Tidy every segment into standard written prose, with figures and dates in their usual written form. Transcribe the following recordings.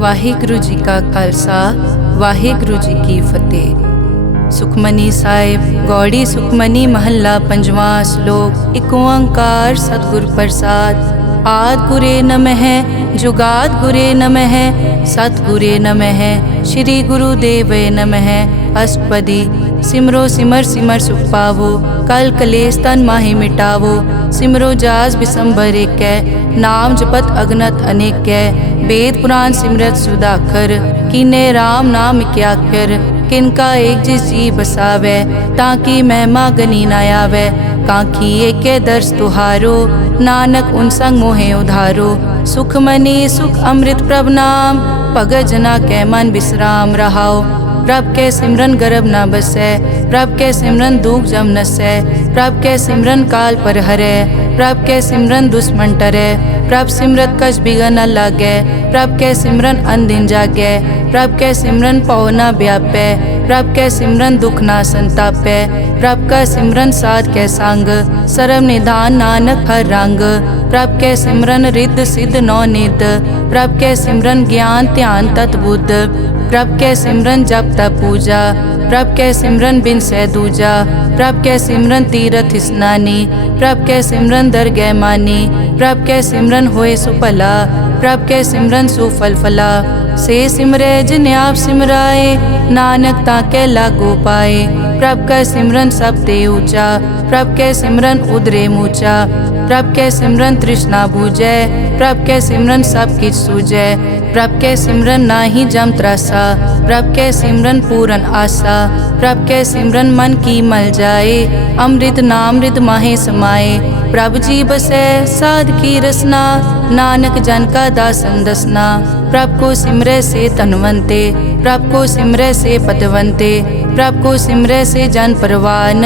ਵਾਹਿਗੁਰੂ ਜੀ ਕਾ ਖਾਲਸਾ ਵਾਹਿਗੁਰੂ ਜੀ ਕੀ ਫਤਿਹ। ਸੁਖਮਨੀ ਸਾਹਿਬ ਗੌੜੀ ਸੁਖਮਨੀ ਮਹੱਲਾ ਪੰਜਵਾਂ ਸ਼ਲੋਕ। ਇੱਕ ਓੰਕਾਰ ਸਤਿਗੁਰ ਪ੍ਰਸਾਦ। ਆਦਿ ਗੁਰੇ ਨਮః ਜੁਗਾਦਿ ਗੁਰੇ ਨਮঃ ਸਤਿਗੁਰੇ ਨਮঃ ਸ਼੍ਰੀ ਗੁਰੂ ਦੇਵੇ ਨਮঃ। ਅਸ਼ਟਪਦੀ। ਸਿਮਰੋ ਸਿਮਰ ਸਿਮਰ ਸੁਖ ਪਾਵੋ ਕਲ ਕਲੇਸ਼ ਤਨ ਮਾਹਿ ਮਿਟਾਵੋ। ਸਿਮਰੋ ਜਾਸ ਬਿਸੰਬਰ ਏਕੈ ਨਾਮ ਜਪਤ ਅਗਨਤ ਅਨੇਕੈ। वेद पुराण सिमरत सुधाकर कीने राम नाम क्याकर। किनका एक जिस जी बसावै ताकि महिमा गनी न आवै। कांखी एके दर्श तुहारो नानक उन संग मोहे उधारो। सुख मनी सुख अमृत प्रभ नाम भगत जना कै मन विश्राम रहाओ। प्रभ के सिमरन गर्भ न बसै प्रभ के सिमरन दुख जम नसै। प्रभ के सिमरन काल पर हरै प्रभ के सिमरन दुश्मन टरै। प्रभ सिमरत कछ बिगन न लागै प्रभ के सिमरन अनदिन जागै। प्रभ के सिमरन पौ न व्यापै प्रभ के सिमरन दुख न संतापै। प्रभ का सिमरन साध के संग सर्व निधान नानक हर रंग। प्रभ के सिमरन रिद्ध सिद्ध नौ निध प्रभ के सिमरन ज्ञान ध्यान तत् बुद्ध। प्रभ के सिमरन जप तप पूजा प्रभ के सिमरन बिन सै दूजा। प्रभ के सिमरन तीरथ स्नानी प्रभ के सिमरन दरगह मानी। प्रभ के सिमरन होए सुफला प्रभ के सिमरन सुफल फला। से सिमरै जिन आप सिमराए नानक ताके लागो पाए। प्रभ का सिमरन सब ते ऊंचा प्रभ के सिमरन उदरे मूचा। प्रभ के सिमरन तृष्णा बूझै प्रभ के सिमरन सब किछ सूझै। प्रभ के सिमरन नाही जम त्रासा प्रभ के सिमरन पूरन आसा। प्रभ के सिमरन मन की मल जाए अमृत नामृत माहे समाए। प्रभ जी बसै साध की रसना नानक जन का दासन दसना। प्रभ को सिमरै से तनवंते प्रभ को सिमरै से पतवंते। प्रभ को सिमरै से जन परवान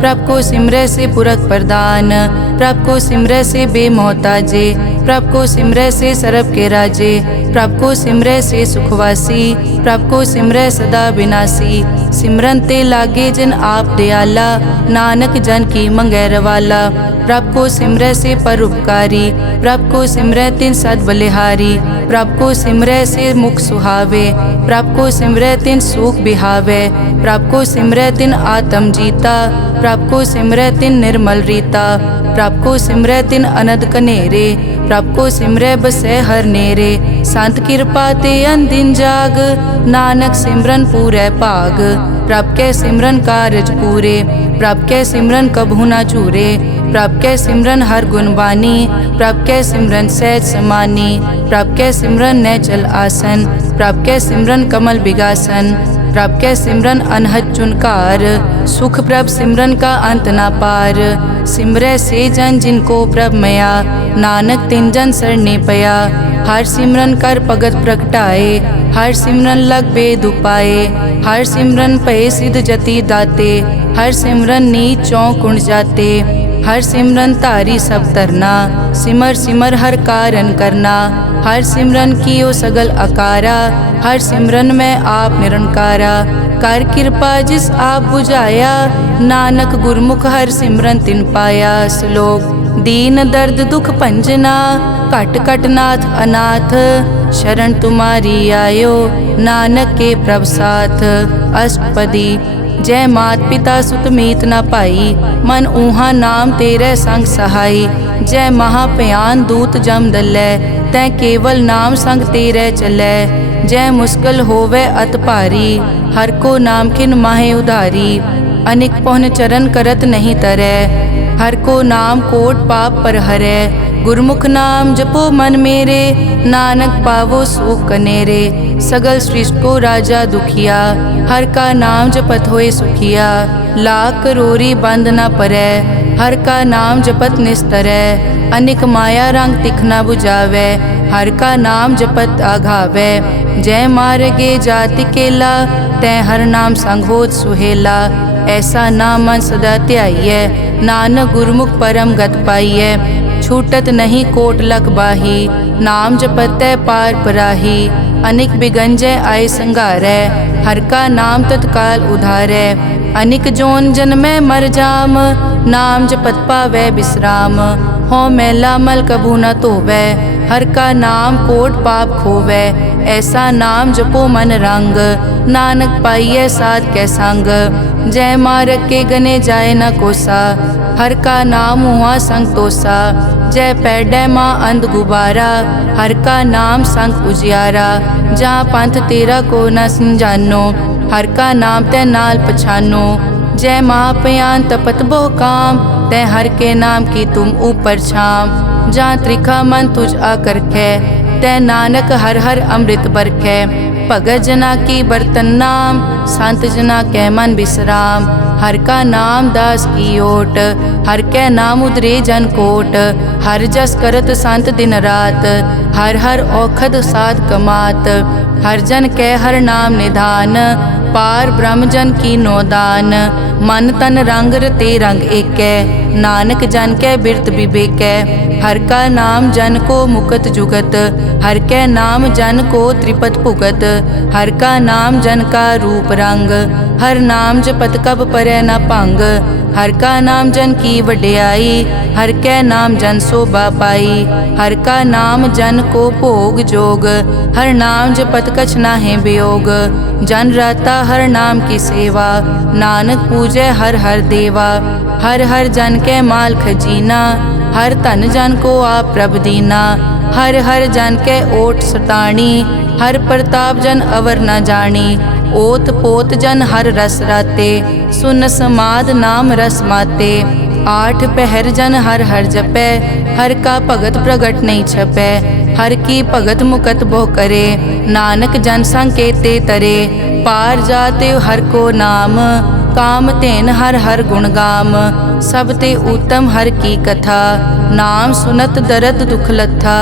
प्रभ को सिमरै से पुरख प्रदान। प्रभ को सिमरै से बेमोहताजे प्रभ को सिमरै से सरब के राजे। प्रभ को सिमरै से सुखवासी प्रभ को सिमरै सदा विनाशी। सिमरन ते लागे जिन आप दयाला नानक जन की मंगै रवाला। प्रभ को सिमरै से परोपकारी प्रभ को सिमरै तिन सद बलिहारी। प्रभ को सिमरै से मुख सुहावे प्रभ को सिमरै तिन सुख बिहावे। प्रभ को सिमरै तिन आत्म जीता प्रभ को सिमरै तिन निर्मल रीता। प्रभ को सिमरै तिन अनद कनेरे प्रभ को सिमरै बसै हर नेरे। संत कृपा ते अनदिन जाग नानक सिमरन पूरै भाग। प्रभ के सिमरन कारज पूरे प्रभ के सिमरन कभू न चूरे। प्रभ के सिमरन हर गुण बानी प्रभ के सिमरन सहज समानी। प्रभ के सिमरन नैचल आसन प्रभ के सिमरन कमल बिगासन। प्रभ के सिमरन अनहद चुनकार सुख प्रभ सिमरन का अंत ना पार। सिमरै से जन जिनको प्रभ मया नानक तिन जन सरने पया। हर सिमरन कर भगत प्रगटाए हर सिमरन लग बेद उपाए। हर सिमरन पए सिद्ध जति दाते हर सिमरन नीच चौं कुंड जाते। हर सिमरन तारी सब तरना सिमर सिमर हर कारण करना। हर सिमरन कियो सगल अकारा हर सिमरन में आप निरंकारा। कर कृपा जिस आप बुझाया नानक गुरमुख हर सिमरन तिन पाया। श्लोक। दीन दर्द दुख भंजना घट घट नाथ अनाथ। शरण तुम्हारी आयो नानक के प्रभ साथ। अष्टपदी। जय मात पिता सुत मीत न पाई मन ऊहा नाम तेरे संग सहाई। जय महाभयान दूत जम दलै तै केवल नाम संग तेरे चलै। जय मुश्किल होवे अत भारी हर को नाम खिन माहे उधारी। अनिक पौन चरण करत नहीं तरै हर को नाम कोट पाप पर हरै। गुरमुख नाम जपो मन मेरे नानक पावो सुख कनेरे। सगल सृष्टि को राजा दुखिया हर का नाम जपत होए सुखिया। लाख करोरी बंद न परै हर का नाम जपत निस्तरै। अनिक माया रंग तिखना बुझावै हर का नाम जपत आघावै। जय मार्गे जाति केला तै हर नाम संग होत सुहेला। ऐसा नाम मन सदा ध्याइयै नानक गुरमुख परम गत पाइयै। छूटत नहीं कोट लख बाही नाम जपतै पार पराही। अनिक बिगंजय आय संघारै हर का नाम तत्काल उधारै। अनिक जोन जन्मै मर जाम नाम जपत पावै विश्राम। हों मैला मल कभू न धोवै। हर का नाम कोट पाप खोवै। ऐसा नाम जपो मन रंग, नानक पाइयै साध कै संग। जय मारग के गने जाए न कोसा, हर का नाम हुआ संग तोसा। जय पैडै माँ अंध गुबारा, हर का नाम संग उजियारा। जहाँ पंथ तेरा को न समझानो, हर का नाम तै नाल पछानो। जय महापयान तपत बहु काम, तै हर के नाम की तुम ऊपर छाम। जहाँ त्रिखा मन तुझ आकर कै, तै नानक हर हर अमृत बरखै। भगत जना की बर्तन नाम, संत जना कै मन विश्राम। हर का नाम दास की ओट, हर कै नाम उदरे जन कोट। हर जस करत संत दिन रात, हर हर औखद साध कमात। हर जन कै हर नाम निधान, पार ब्रह्म जन की नोदान। मन तन रंग रते रंग एकै, नानक जन कै बिरत विवेकै। हर का नाम जन को मुकत जुगत, हर कै नाम जन को त्रिपत भुगत। हर का नाम जन का रूप रंग, हर नाम जपत कब परै न भंग। हर का नाम जन की वड्याई, हर कै नाम जन शोभा पाई। हर का नाम जन को भोग जोग, हर नाम जपत कछ नाहि वियोग। जन राता हर नाम की सेवा, नानक पूजै हर हर देवा। हर हर जन कै माल खजीना, हर धन जन को आप प्रभ दीना। हर हर जन कै ओट सताणी, हर प्रताप जन अवर न जानी। ओत पोत जन हर रस राते, सुन समाद नाम रस माते। आठ पहर जन हर हर जपै, हर का भगत प्रगट नहीं छपै। हर की भगत मुकत बहु करे, नानक जन संकेते तरे। पार जाते हर को नाम, काम तेन हर हर गुण गाम। सब ते उत्तम हर की कथा, नाम सुनत दरद दुख लथा।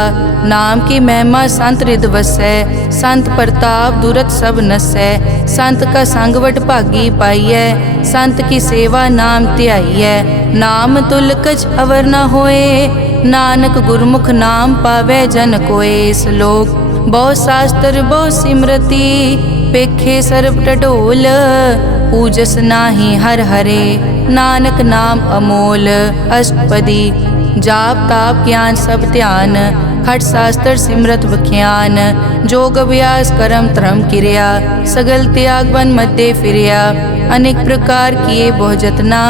नाम की महिमा संत हृद वसै, संत प्रताप दुरत सब नसै। संत का संगवट भागी पाइयै, संत की सेवा नाम ध्याइयै। नाम तुल कछ अवर न होए, नानक गुरमुख नाम पावै जन कोए। श्लोक बहु शास्त्र बहु सिमरति, पेखे सर्ब टडोल। पूजस नाही हर हरे, नानक नाम अमोल। अष्टपदी जाप ताप ज्ञान सब ध्यान, खट शास्त्र सिमरत बख्यान। जोग अभ्यास करम धर्म किरिया, सगल त्याग बन मध्य फिरिया। अनेक प्रकार किए बहु जतना,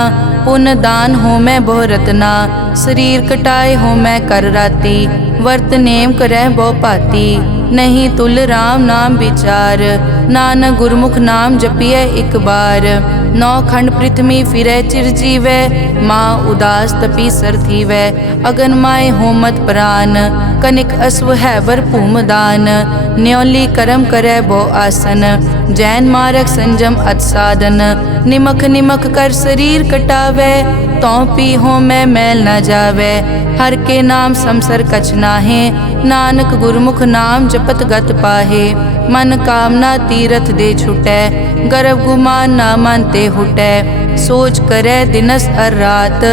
पुण्य दान हो मैं बहु रतना। शरीर कटाए हो मैं कर राती, वर्त नेम करह बहु पाती। नहीं तुल राम नाम विचार, नानक गुरमुख नाम जपिए एक बार। नौ खंड पृथ्वी फिरै चिर जीवै, माँ उदास तपी सर थीवै। अगन माए हो मत प्राण, कनिक अश्व है वर भूमदान। न्योली करम करै बहु आसन, जैन मारक संजम अत साधन। निमख निमख कर शरीर कटावै, तौ पी हो मैं मैल न जावै। हर के नाम समसर कछ नाहे, नानक गुरमुख नाम जपत गत पाहे। मन कामना तीरथ दे छुटै, गर्भ गुमान ना मन ते हुटै। सोच करे दिनस अर रात,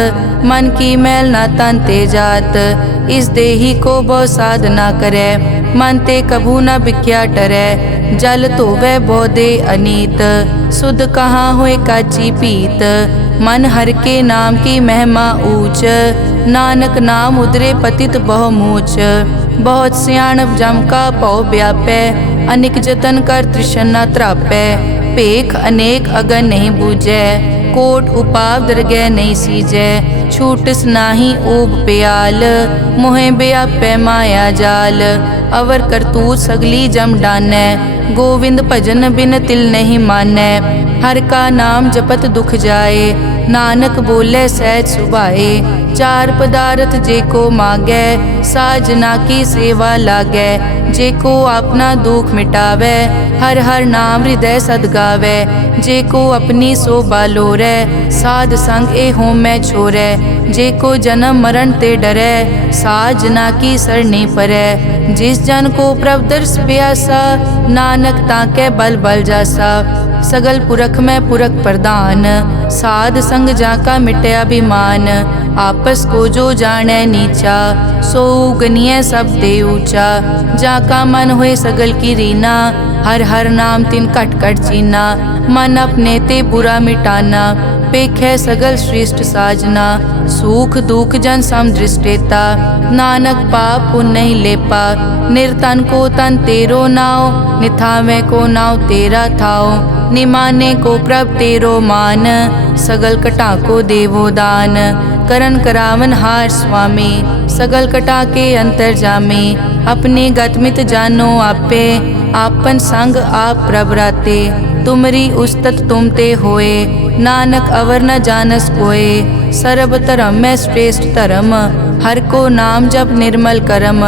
मन की मैल ना तन ते जात। इस देही को बहु साधना करे, मन ते कभू न बिख्या टरै। जल धोवै बहु दे अनीत, सुध कहाँ होए काची पीत। मन हर के नाम की महिमा ऊंच, नानक नाम उदरे पतित बहु मूच। बहुत सियाणप जम का पौ व्यापै, अनेक जतन कर तृष्णा त्रापै। पेख अनेक अगन नहीं बूझै, कोट उपाव दरगह नहीं सीजै। छूटस नाही ऊब प्याल, मोहे व्यापै माया जाल। अवर करतूत सगली जम डानै, गोविंद भजन बिन तिल नहीं मानै। हर का नाम जपत दुख जाए, नानक बोले सहज सुभाए। चार पदार्थ जे को मांगै, साजना की सेवा लागै। जे को अपना दुख मिटावै, हर हर नाम हृदय सद गावै। जे को अपनी शोभा लोरै, साध संग ए हो मैं छोरै। जे को जन्म मरण ते डरै, साजना की सरनी परै। जिस जन को प्रभ दर्श प्यासा, नानक ताकै बल बल जासा। सगल पुरख में पुरख प्रधान, साध संग जाका मिटे अभिमान। आपस को जो जाने नीचा, सो गनिय सब दे ऊंचा। जाका मन होए सगल की रीना, हर हर नाम तिन कट कट चीना। मन अपने ते बुरा मिटाना, पेखै सगल श्रेष्ठ साजना, सुख दुख जन सम दृष्टेता, नानक पाप पुण्य नहीं लेपा, निर्तन को तन तेरो नाव, निथावे को नाव तेरा थाओ, निमाने को प्रभ तेरो मान, सगल कटा को देवो दान, करन करावन हार स्वामी, सगल कटा के अंतर जामे, अपने गतमित जानो आपे, आपन संग आप प्रभ राते, तुमरी उस्तत तुम ते होए, नानक अवर न जानस कोए, सर्ब धर्म में श्रेष्ठ धर्म, हर को नाम जप निर्मल करम,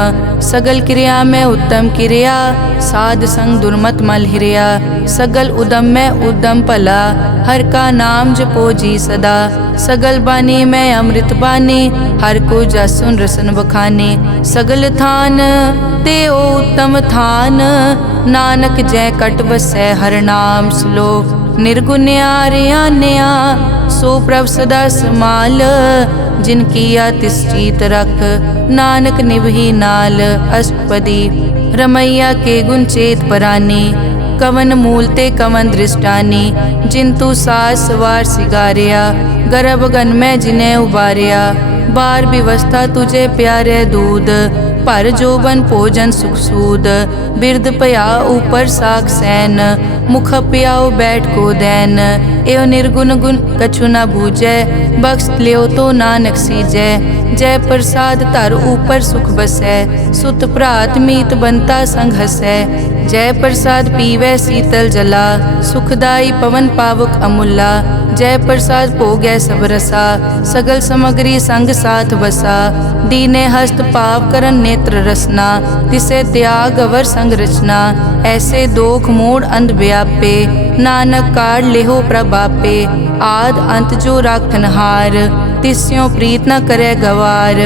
सगल क्रिया में उत्तम क्रिया, साध संग दुर्मत मल हिरिया, सगल उदम में उद्दम भला, हर का नाम जपो जी सदा, सगल बानी में अमृत बानी, हर को जसुन रसन बखाने, सगल थान ते ओ उत्तम थान, नानक जय कट बसै हर नाम श्लोक, निर्गुण्या रियान्या सो प्रभ सदा समाल, जिनकी तिष्ठित रख, नानक निभही नाल, अष्टपदी रमैया के गुण चेत परानी, कवन मूलते कवन दृष्टानी, जिंतु सास सवार सिगारिया, गर्भ गन में जिन्हें उबारिया, बार व्यवस्था तुझे प्यारे दूध, पर जोबन भोजन सुख सूद, बिरद पया ऊपर साग सैन, मुख पियाओ बैठ को दैन, एव निर्गुण गुण कछु न बूझै, बख्श लियो तो नानक सीजै, जय प्रसाद धर ऊपर सुख बसै, सुत भ्रात मीत बनता संग हसै, जय प्रसाद पीवै शीतल जला, सुखदाई पवन पावक अमूला, जय प्रसाद भोगै सब रसा, सगल समग्री संग साथ बसा, दीने हस्त पाव करन नेत्र रसना, तिसे त्याग अवर संग रचना, ऐसे दोख मोड़ अंध व्यापे, नानक काढ़ लेहो प्रभापे, आद अंत जो राखन हार, तिस्यों प्रीत न करे गवार,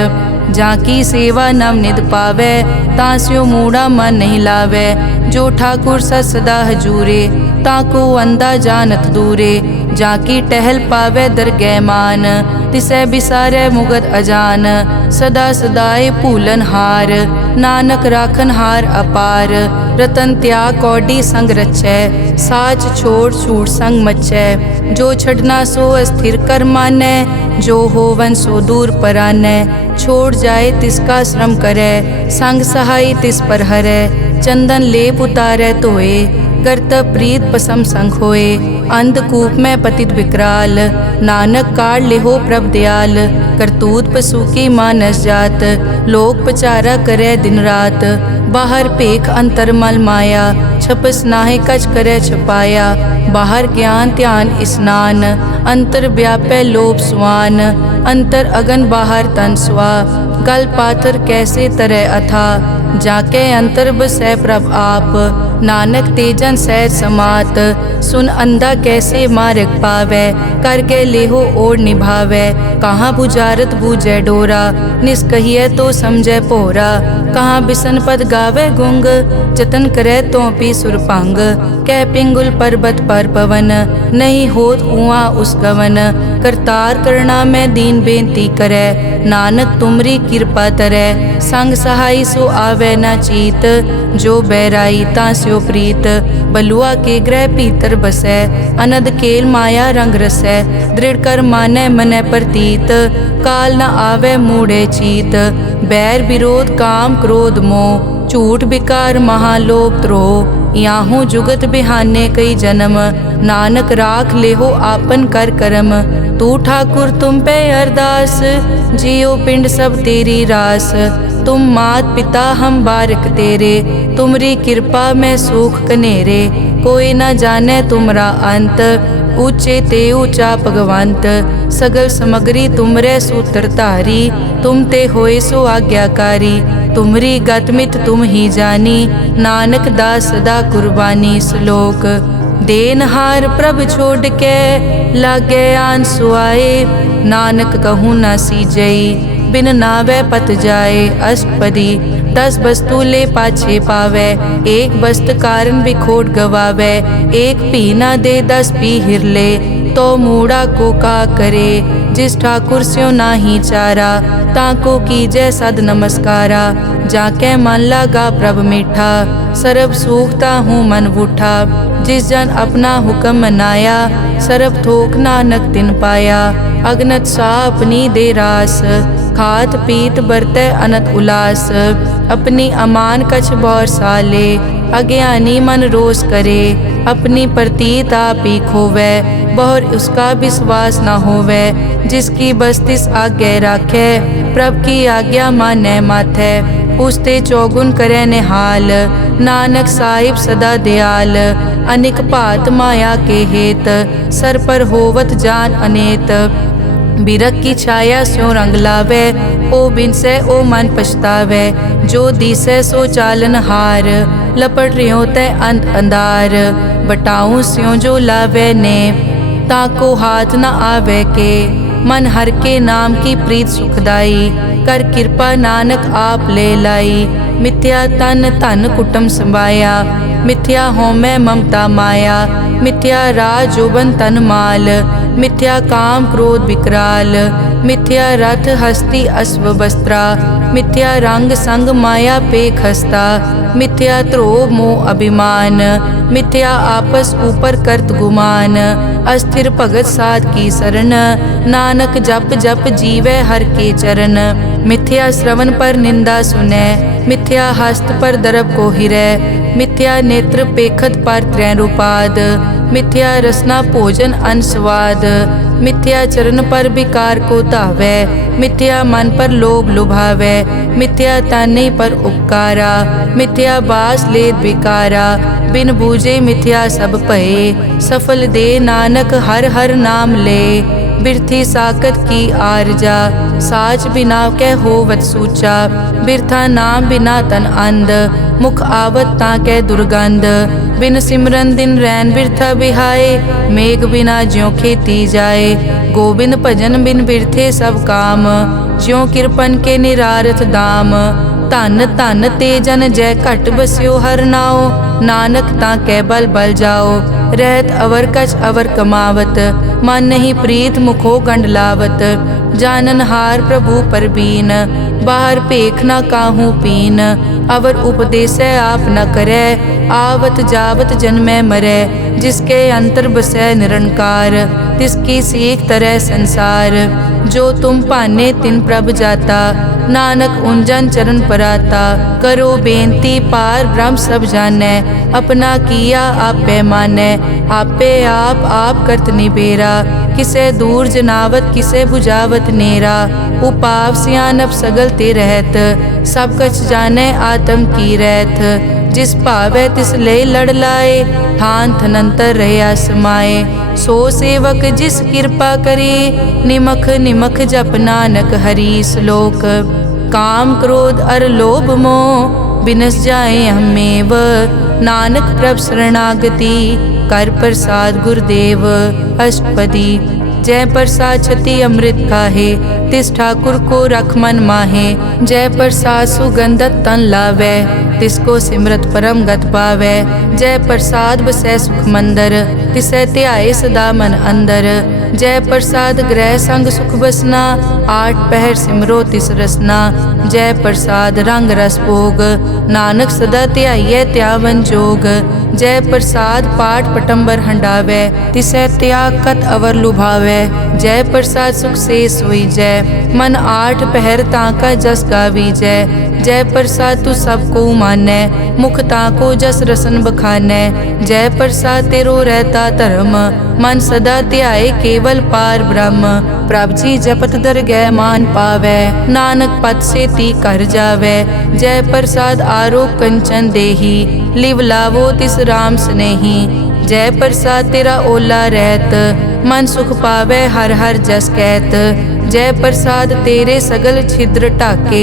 जाकी सेवा नव निध पावे, तास्यो मूढ़ा मन नहीं लावे, जो ठाकुर सदा हजूरे, ताको अंधा जानत दूरे, जाकी टहल पावे दरगह मान, तिसै बिसारे मुगद अजान, सदा सदाए भूलन हार, नानक राखन हार अपार, रतन त्याग कौडी संग रचै, साच छोड़ छूट संग मचै, जो छड़ना सो अस्थिर कर मानै, जो होवन सो दूर परानै, छोड़ जाए तिसका श्रम करे, संग सहाय तिस पर हरै, चंदन लेप उतारै धोए, करतब प्रीत पसम संग होए, अंधकूप में पतित विकराल, नानक काढ़ लेहो प्रभ दयाल, करतूत पशु की मानस जात, लोक पचारा करे दिन रात, बाहर पेख अंतर मल माया, छपस नाहे कच करे छपाया, बाहर ज्ञान ध्यान स्नान, अंतर व्यापै लोभ स्वान, अंतर अगन बाहर तन स्वा, गल पाथर कैसे तरह अथा, जाके अंतर बसै प्रभ आप, नानक तेजन सहज समात, सुन अंधा कैसे मार्ग पावै, करके लेहो ओर निभावै, कहाँ बुझारत बूझै डोरा, निष्कहिए तो समझै पोरा, कहाँ बिसन पद गावे गुंग, जतन करे तो पी सुरपांग, कह पिंगुल पर्वत पर पवन, नहीं होत उआ उस गवन, करतार करना में दीन बेनती करे, नानक तुमरी कृपा तरै, संग सहाय सो आवे न चीत, जो बैराई तास्यो प्रीत, बलुआ के ग्रह भीतर बसै, अनद केल माया रंग रसै, दृढ़ कर मानै मनै प्रतीत, काल न आवे मूढ़े चीत, बैर विरोध काम क्रोध मोह, झूठ विकार महालोभ द्रोह, याहू जुगत बिहाने कई जन्म, नानक राख लेहो आपन कर करम, तू ठाकुर तुम पे अरदास, जियो पिंड सब तेरी रास, तुम मात पिता हम बारक तेरे, तुमरी कृपा में सुख कनेरे, कोई न जाने तुमरा अंत, ऊंचे ते ऊंचा भगवंत, सगल समग्री तुमरे सूत्र धारी, तुम ते होए सो आज्ञाकारी, तुमरी गतमित तुम ही जानी, नानक दास सदा कुर्बानी। श्लोक देनहार प्रभ छोड़ के लागे आन सुआए, नानक कहूँ न सीजई बिन नावे पत जाए। अष्टपदी 10 वस्तु ले पाछे पावे, एक वस्त कारण भी खोट गवावे, एक पी ना दे 10 पी हिरले, तो मूड़ा को का करे। जिस ठाकुर स्यों नाही चारा, ताको कीजै सद नमस्कारा। जाके मन लागा प्रभ मीठा, सरब सूखता हूँ मन बूठा। जिस जन अपना हुक्म मनाया, सरब थोक नानक तिन पाया। अगनत सा अपनी दे रास, खात पीत बरतै अनत उलास। अपनी अमान कछ बौर साले, अज्ञानी मन रोष करे। अपनी प्रतीत आप ही खोवै, बहुर उसका विश्वास न होवै। जिसकी बस्तिस आज्ञा राखै, प्रभ की आज्ञा मानै माथै। उसते चौगुन करे निहाल, नानक साहिब सदा दयाल। अनिक भात माया के हेत, सर पर होवत जान अनेत। बिरख की छाया स्यों रंग लावे, ओ बिनसे ओ मन पछतावे। जो दिसै सो चालन हार, लपट रियो तै अंत अंधार। बटाऊं स्यों जो लावे ने, ताको हाथ न आवे के। मन हर के नाम की प्रीत सुखदाई, कर कृपा नानक आप ले लाई। मिथ्या तन धन कुटुम संभाया, मिथ्या होमै ममता माया। मिथ्या राज जोबन तन माल, मिथ्या काम क्रोध विकराल। मिथ्या रथ हस्ती अश्व वस्त्रा, मिथ्या रंग संग माया पे खस्ता। मिथ्या ध्रोह मोह अभिमान, मिथ्या आपस ऊपर करत गुमान। अस्थिर भगत साध की शरण, नानक जप जप जीवै हर के चरण। मिथ्या श्रवण पर निंदा सुनै, मिथ्या हस्त पर दरब को हिरै। मिथ्या नेत्र पेखत पर त्रैरूपाद, मिथ्या रसना भोजन अन स्वाद। मिथ्या चरण पर विकार को धावै, मिथ्या मन पर लोभ लुभावै। मिथ्या ताने पर उपकारा, मिथ्या बास लेत विकारा। बिन बूझे मिथ्या सब भये, सफल दे नानक हर हर नाम ले। बिरथी साकत की आरजा, साच बिना कै होवत सूचा। बिरथा नाम बिना तन अंध, मुख आवत ताकै दुर्गंध। बिन सिमरन दिन रैन बिरथा बिहाए, मेघ बिना ज्यों खेती जाए। गोबिंद भजन बिन बिरथे सब काम, ज्यों किरपन के निरारथ दाम। धन धन ते जन जय घट बस्यो हर नाओ, नानक ताकै बल बल जाओ। रहत अवर कछ अवर कमावत, मन नहीं प्रीत मुखो गंड लावत। जानन हार प्रभु परबीन, बाहर पेख न काहू पीन। अवर उपदेसै आप न करै, आवत जावत जन्मै मरै। जिसके अंतर बसै निरंकार, तिसकी सीख तरह संसार। जो तुम पाने तिन प्रभ जाता, नानक उंजन चरण पराता। करो बेनती पार ब्रह्म सब जानै, अपना किया आपे मानै। आपे आप करत निबेरा, किसे दूर जनावत किसे बुझावत नेरा। उपाव सियानप सगल ते रहत, सब कछ जानै आत्म की रहत। जिस भावै तिस ले लड़ लाए, थान थनंतर रहया समाए। सो सेवक जिस कृपा करे, निमख निमख जप नानक हरि श्लोक। काम क्रोध अर लोभ मोह, बिनस जाए हमेव। नानक प्रभ शरणागति, कर प्रसाद गुरुदेव। अष्टपदी। जय प्रसाद छति अमृत खाहे, तिस ठाकुर को रख मन माहे। जय प्रसाद सुगंधत तन लावै, तिसको सिमरत परम गत पावै। जय प्रसाद बसै सुख मंदर, तिसै ध्याए सदा मन अंदर। जय प्रसाद ग्रह संग सुख बसना, आठ पहर सिमरो तिस रसना। जय प्रसाद रंग रस भोग, नानक सदा ध्याइयै त्यावन जोग। जय प्रसाद पाठ पटंबर हंडावै, तिसै त्याग कत अवर लुभावै। जय प्रसाद सुख से सोई जय, मन आठ पहर ताका जस गावी जय। जय प्रसाद तू सबको मानै, मुख ताको जस रसन बखानै। जय प्रसाद तेरो रहता धर्म, मन सदा ध्याए केवल पार ब्रह्म। प्रभ जी जपत दरगह मान पावै, नानक पद से ती कर जावै। जय प्रसाद आरोग कंचन देही, लिव लावो तिस राम स्नेही। जय प्रसाद तेरा ओला रहत, मन सुख पावै हर हर जस कहत। जय प्रसाद तेरे सगल छिद्र ढाके,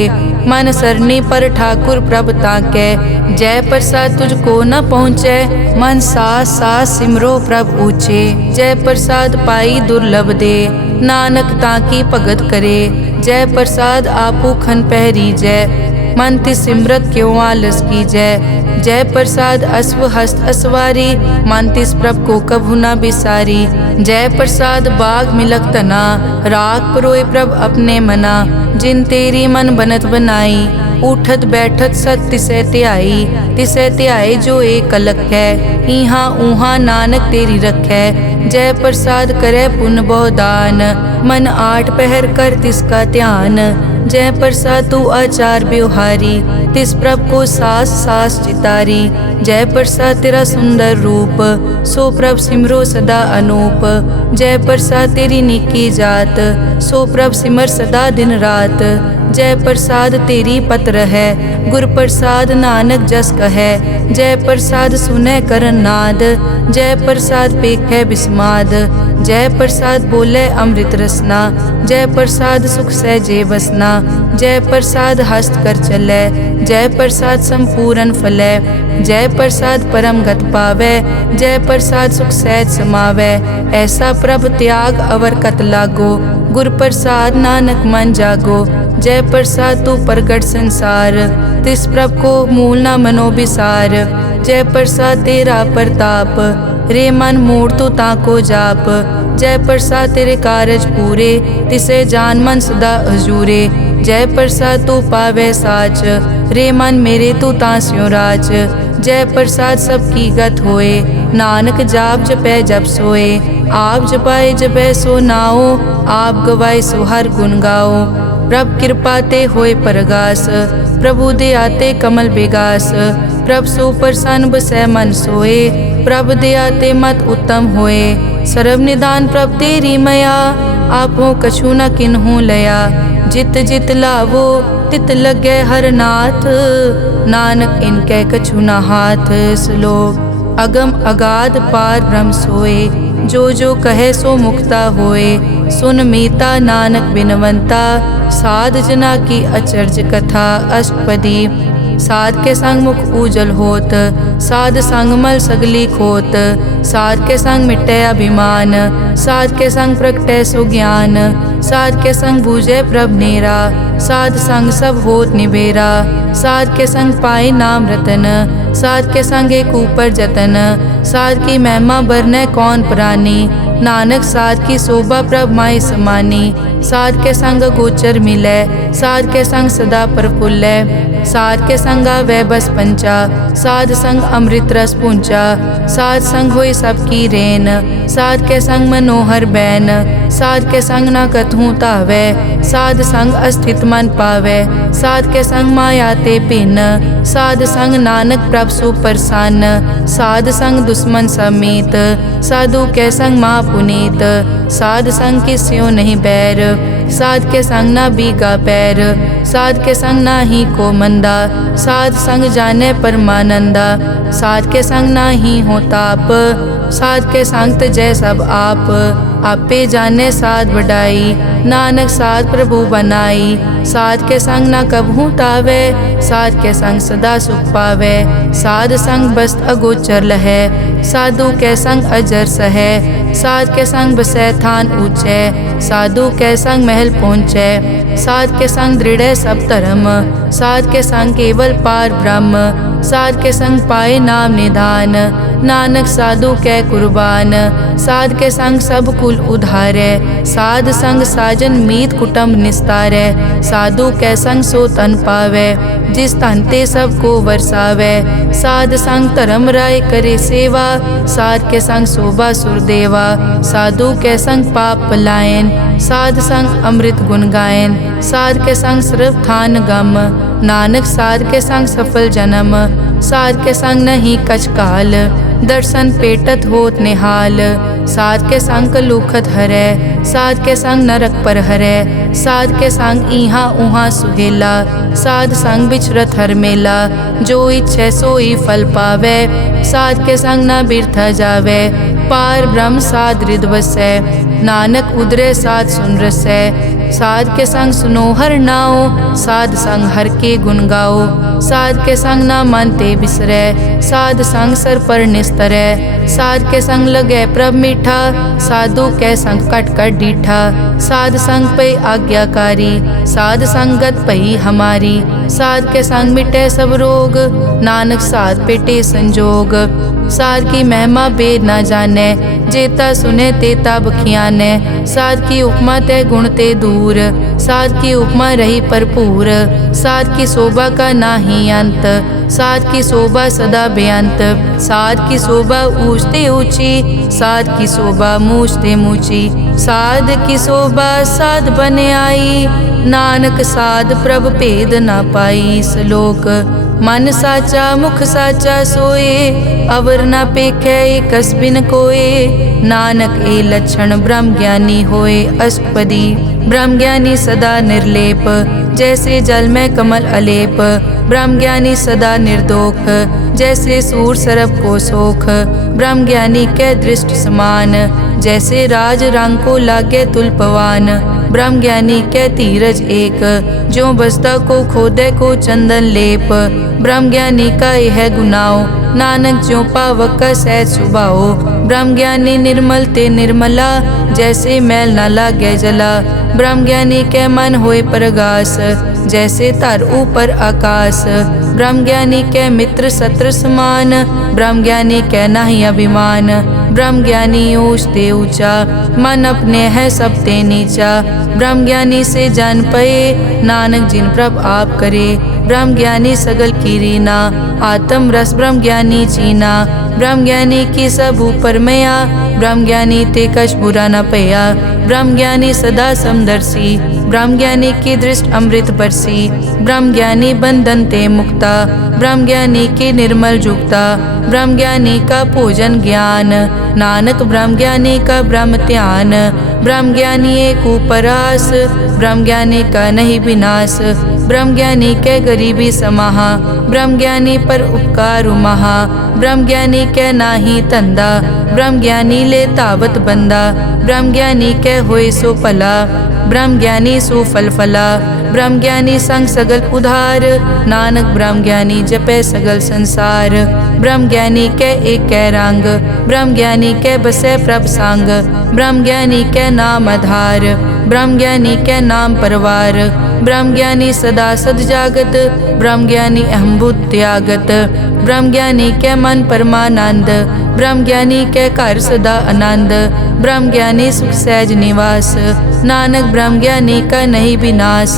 मन सरनी पर ठाकुर प्रभ ताकै। जय प्रसाद तुझको न पहुँचै, मन सास सास सिमरो प्रभ ऊँचे। जय प्रसाद पाई दुर्लभ दे, नानक ताकी भगत करे। जय प्रसाद आपू खन पहरी जय, मन तिस सिमरत क्यों आलस की जय प्रसाद अश्व हस्त असवारी, मन तिस प्रभ को कभू न बिसारी। जय प्रसाद बाग मिलक तना, राग परोए प्रभ अपने मना। जिन तेरी मन बनत बनाई, उठत बैठत सत तिसै त्याई जो एक अलग है। इहाँ ऊहाँ नानक तेरी रखै, जय प्रसाद करे पुन बहुदान। मन आठ पहर कर तिसका ध्यान, जय प्रसाद तू आचार व्यवहारी। तिस प्रभ को सास सास चितारी, जय प्रसाद तेरा सुंदर रूप। सो प्रभ सिमरो सदा अनूप, जय प्रसाद तेरी निकी जात। सो प्रभ सिमर सदा दिन रात, जय प्रसाद तेरी पत्र है। गुर प्रसाद नानक जस कहे, जय प्रसाद सुनै करन नाद। जय प्रसाद पेखै बिस्माद, जय प्रसाद बोले अमृत रसना। जय प्रसाद सुख सहजे बसना, जय प्रसाद हस्त कर चलै। जय प्रसाद संपूर्ण फलै, जय प्रसाद परम गत पावै। जय प्रसाद सुख सहज समावै, ऐसा प्रभ त्याग अवर कत लागो। गुर प्रसाद नानक मन जागो, जय प्रसाद तू प्रगट संसार। तिस प्रभ को मूल न मनो बिसार, जय प्रसाद तेरा प्रताप। रे मन मूड तू ताको जाप, जय प्रसाद तेरे कारज पूरे। तिसे जान मन सदा हजूरे, जय प्रसाद तू पावे साच। रे मन मेरे तू तास्यों राज, जय प्रसाद सबकी गत होए। नानक जाप जपै जप सोए, आप जपाए जपै सो नाओ। आप गवाए सो हर गुण गाओ, प्रभ कृपा ते होए परगास। प्रभु दे आते कमल बेगास, प्रभ सो प्रसन्न बसै मन सोए। प्रभ दे आते मत उत्तम होए, सर्व निदान प्रभ तेरी मया। आपो कछु न किन्हू लया, जित जित लावो तित लगे हर नाथ। नानक इनके कछु न हाथ। श्लोक अगम अगाध पार ब्रह्म सोए, जो कहे सो मुक्ता होए। सुन मीता नानक बिनवंता, साध जना की अचर्ज कथा। अष्टपदी साध के संग मुख उजल होत, साध संग मल सगली खोत। साध के संग मिटे अभिमान, साध के संग प्रगटे सो ज्ञान। साध के संग बूझे प्रभ नेरा, साध संग सब होत निबेरा। साध के संग पाए नाम रतन, साध के संग एक ऊपर जतन। साध की महिमा बरने कौन प्राणी, नानक साध की शोभा प्रभ माई समानी। साध के संग गोचर मिलै, साध के संग सदा प्रफुल्लै। साध के संग वै बस पंचा, साध संग अमृत रस पूंचा। साध संग होई सबकी रेन, साध के संग मनोहर बैन। साध के संग न कथूं तावै, साध संग अस्थित मन पावै। साध के संग माया ते भिन्न, साध संग नानक प्रभ सुप्रसन्न। साध संग दुश्मन समीत, साधु के संग माँ पुनीत। साध संग किस्यों नहीं बैर, साध के संग ना बीगा पैर। साध के संग ना ही को मंदा, साध संग जाने परमानंदा। साध के संग ना ही हो ताप, साध के संग तजै सब आप। आपे जाने साध बढ़ाई, नानक साध प्रभु बनाई। साध के संग ना कबहू तावै, साध के संग सदा सुख पावै। साध संग बस्त अगोचर लहै, साधु के संग अजर सहै। साध के संग बसै थान ऊंचै, साधु के संग महल पहुँचै। साध के संग दृढ़ सब धर्म, साध के संग केवल पार ब्रह्म। साध के संग पाए नाम निधान, नानक साधु कै कुर्बान। साध के संग सब कुल उधारै, साध संग साजन मीत कुटुंब निस्तारै। साधु कै संग सो तन पावै, जिस तन ते सब को वरसावै। साध संग धर्म राय करे सेवा, साध के संग शोभा सुरदेवा। साधु के संग पाप पलायन, साध संग अमृत गुण गायन। साध के संग सर्व थान गम, नानक साध के संग सफल जन्म। साध के संग नहीं कछ काल, दर्शन पेटत होत निहाल। साध के संग कलुखत हरै, साध के संग नरक पर हरै। साध के संग इहाँ उहाँ सुहेला, साध संग बिचरत हर मेला। जो इच्छै सोई फल पावै, साध के संग न बिरथा जावै। पार ब्रह्म साध हृद बसै, नानक उदरे साध सुन रसै। साध के संग सुनो हर नाओ, साध संग हर के गुण गाओ। साध के संग ना मन ते बिसरै, साध संग सर पर निस्तरै। साध के संग लगै प्रभ मीठा, साधु के संग कट कट डीठा। साध संग पे आज्ञाकारी, साध संगत पई हमारी। साध के संग मिटे सब रोग, नानक साध पेटे संजोग। साध की महिमा बेद ना जाने, जेता सुने तेता बखियाने। साध की उपमा ते गुण ते दूर, साध की उपमा रही भरपूर। साध की शोभा का नाही अंत, साध की शोभा सदा बेअंत। साध की शोभा ऊंचते ऊंची, साध की शोभा मूछते मूची। साध की शोभा साध बने आई, नानक साध प्रभ भेद ना पाई। श्लोक मन साचा मुख साचा सोए, अवर ना पेखै एकस बिन कोए। नानक ए लक्षण ब्रह्म ज्ञानी होए। अष्टपदी ब्रह्म ज्ञानी सदा निर्लेप, जैसे जल में कमल अलेप। ब्रह्म ज्ञानी सदा निर्दोख, जैसे सूर सरब को सोख। ब्रह्म ज्ञानी के दृष्टि समान, जैसे राज रंग को लागे तुलपवान। ब्रह्म ज्ञानी के धीरज एक, जो बसता को खोदे को चंदन लेप। ब्रह्म ज्ञानी का यह गुनाओ, नानक ज्यों पावक का सहज सुभाओ। ब्रह्म ज्ञानी निर्मल ते निर्मला, जैसे मैल न लागे जला। ब्रह्म ज्ञानी के मन होए प्रगास, जैसे धर ऊपर आकाश। ब्रह्म ज्ञानी के मित्र शत्रु समान, ब्रह्म ज्ञानी के नहीं अभिमान। ब्रह्म ज्ञानी ऊंच ते ऊंचा, मन अपने है सब ते नीचा। ब्रह्म ज्ञानी से जान पए, नानक जिन प्रभ आप करे। ब्रह्म ज्ञानी सगल की रीना, आत्म रस ब्रह्म ज्ञानी चीना। ब्रह्म ज्ञानी की सब ऊपर मया, ब्रह्म ज्ञानी ते कछ बुरा न पया। ब्रह्म ज्ञानी सदा समदर्शी, ब्रह्म ज्ञानी की दृष्टि अमृत बरसी। ब्रह्म ज्ञानी बंधन ते मुक्ता, ब्रह्म ज्ञानी की निर्मल जुक्ता। ब्रह्म ज्ञानी का पूजन ज्ञान, नानक ब्रह्म ज्ञानी का ब्रह्म ध्यान। ब्रह्म ज्ञानी एक उपरास, ब्रह्म ज्ञानी का नहीं विनाश। ब्रह्म ज्ञानी के गरीबी समाहा, ब्रह्म ज्ञानी पर उपकार उमहा। ब्रह्म ज्ञानी के नाही तंदा, ब्रह्म ज्ञानी ले तावत बंदा। ब्रह्म ज्ञानी के होए सो फला, ब्रह्म ज्ञानी सो फल फला। ब्रह्म ज्ञानी संग सगल उधार, नानक ब्रह्म ज्ञानी जपे सगल संसार। ब्रह्म ज्ञानी के एक रंग, ब्रह्म ज्ञानी के बसे प्रभ संग। ब्रह्म ज्ञानी के नाम आधार, ब्रह्म ज्ञानी के नाम परवार। ब्रह्म ज्ञानी सदा सद जागत, ब्रह्म ज्ञानी अहम बुद्धि त्यागत। ब्रह्म ज्ञानी के मन परमानंद, ब्रह्म ज्ञानी के घर सदा आनंद। ब्रह्म ज्ञानी सुख सहज निवास, नानक ब्रह्म ज्ञानी का नहीं विनाश।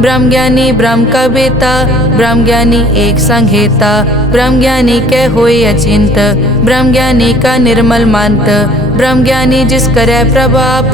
ब्रह्म ज्ञानी ब्रह्म का बेटा, ब्रह्म ज्ञानी एक संघेता। ब्रह्म ज्ञानी के होए अचिंत, ब्रह्म ज्ञानी का निर्मल मंत। ब्रह्म ज्ञानी जिस करे प्रभाप,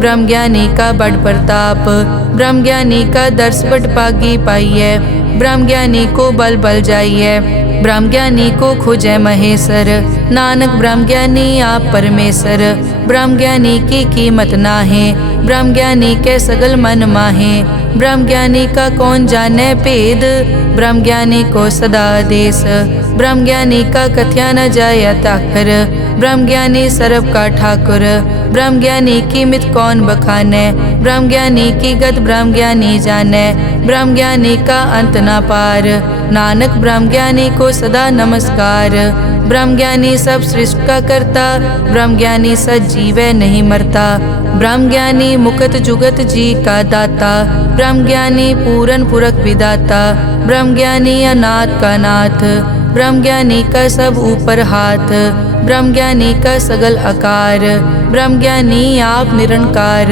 ब्रह्म ज्ञानी का बड़ प्रताप। ब्रह्म ज्ञानी का दर्श बड़ पागी पाइये, ब्रह्म ज्ञानी को बल बल जाइए। ब्रह्म ज्ञानी को खोजे महेश्वर, नानक ब्रह्म ज्ञानी आप परमेश्वर। ब्रह्म ज्ञानी की कीमत नाहे, ब्रह्म ज्ञानी के सगल मन माहे। ब्रह्म ज्ञानी का कौन जाने भेद, ब्रह्म ज्ञानी को सदा आदेश। ब्रह्म ज्ञानी का कथ्या न जाय ताकर, ब्रह्म ज्ञानी सर्व का ठाकुर। ब्रह्म ज्ञानी की मित कौन बखाने, ब्रह्म ज्ञानी की गत ब्रह्म ज्ञानी जाने। ब्रह्म ज्ञानी का अंत न पार, नानक ब्रह्म ज्ञानी को सदा नमस्कार। ब्रह्म ज्ञानी सब सृष्टि का करता, ब्रह्म ज्ञानी सजीवै नहीं मरता। ब्रह्म ज्ञानी मुकत जुगत जी का दाता, ब्रह्म ज्ञानी पूरन पुरख विदाता। ब्रह्म ज्ञानी अनाथ का नाथ, ब्रह्म ज्ञानी का सब ऊपर हाथ। ब्रह्म ज्ञानी का सगल आकार, ब्रह्म ज्ञानी आप निरंकार।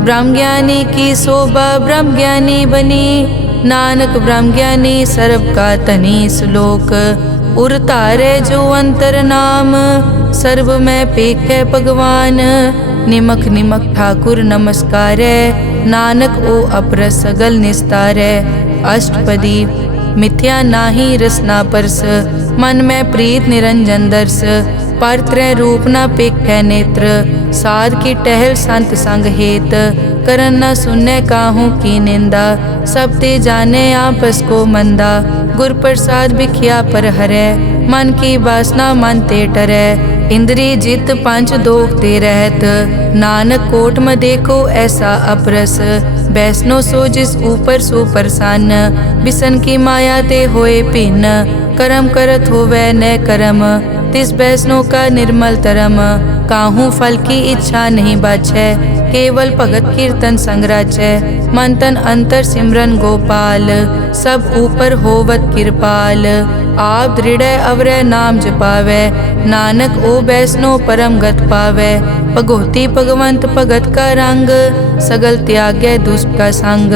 ब्रह्म ज्ञानी की शोभा ब्रह्म ज्ञानी बनी, नानक ब्रह्म ज्ञानी सर्व का तनी। श्लोक उर तारे जो अंतर नाम, सर्व में पेखे भगवान। निमक निमक ठाकुर नमस्कारे, नानक ओ अपर सगल निस्तारे। अष्टपदी मिथ्या नाही रसना परस, मन में प्रीत निरंजन दर्श। पर त्रय रूप न पेखे नेत्र, साध की टहल संत संग हेत। करन न सुनने काहू की निंदा, सब ते जाने आपस को मंदा। गुर प्रसाद बिखिया पर हरै, मन की वासना मन ते टरै। इंद्री जित पंच दोख ते रहत, नानक कोट में देखो ऐसा अपरस। बैसनो सो जिस ऊपर सो प्रसन्न बिसन की माया ते होए भिन्न करम करत होवे न करम तिस बैसनो का निर्मल तरम काहू फल की इच्छा नहीं बाछै केवल भगत कीर्तन संग राचै मन तन अंतर सिमरन गोपाल सब ऊपर होवत कृपाल आप दृढ़ अवरै नाम जपावै नानक ओ बैसनो परम गत पावै भगोती भगवंत भगत का रंग सगल त्यागै दुष्ट का संग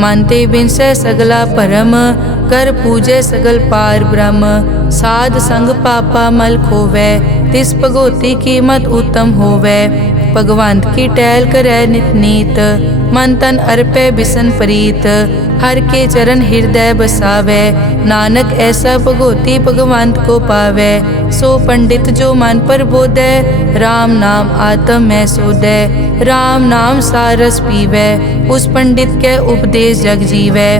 मानते बिनसै सगला परम कर पूजै सगल पार ब्रह्म साध संग पापा मल खोवै तिस भगोती कीमत उत्तम होवै भगवंत की टहल करै नित नीत मन तन अर्पै बिसन प्रीत हर के चरण हृदय बसावै नानक ऐसा भगोती भगवंत को पावै सो पंडित जो मन पर बोधै राम नाम आत्म में सोधै राम नाम सारस पीवै उस पंडित के उपदेश जग जीवै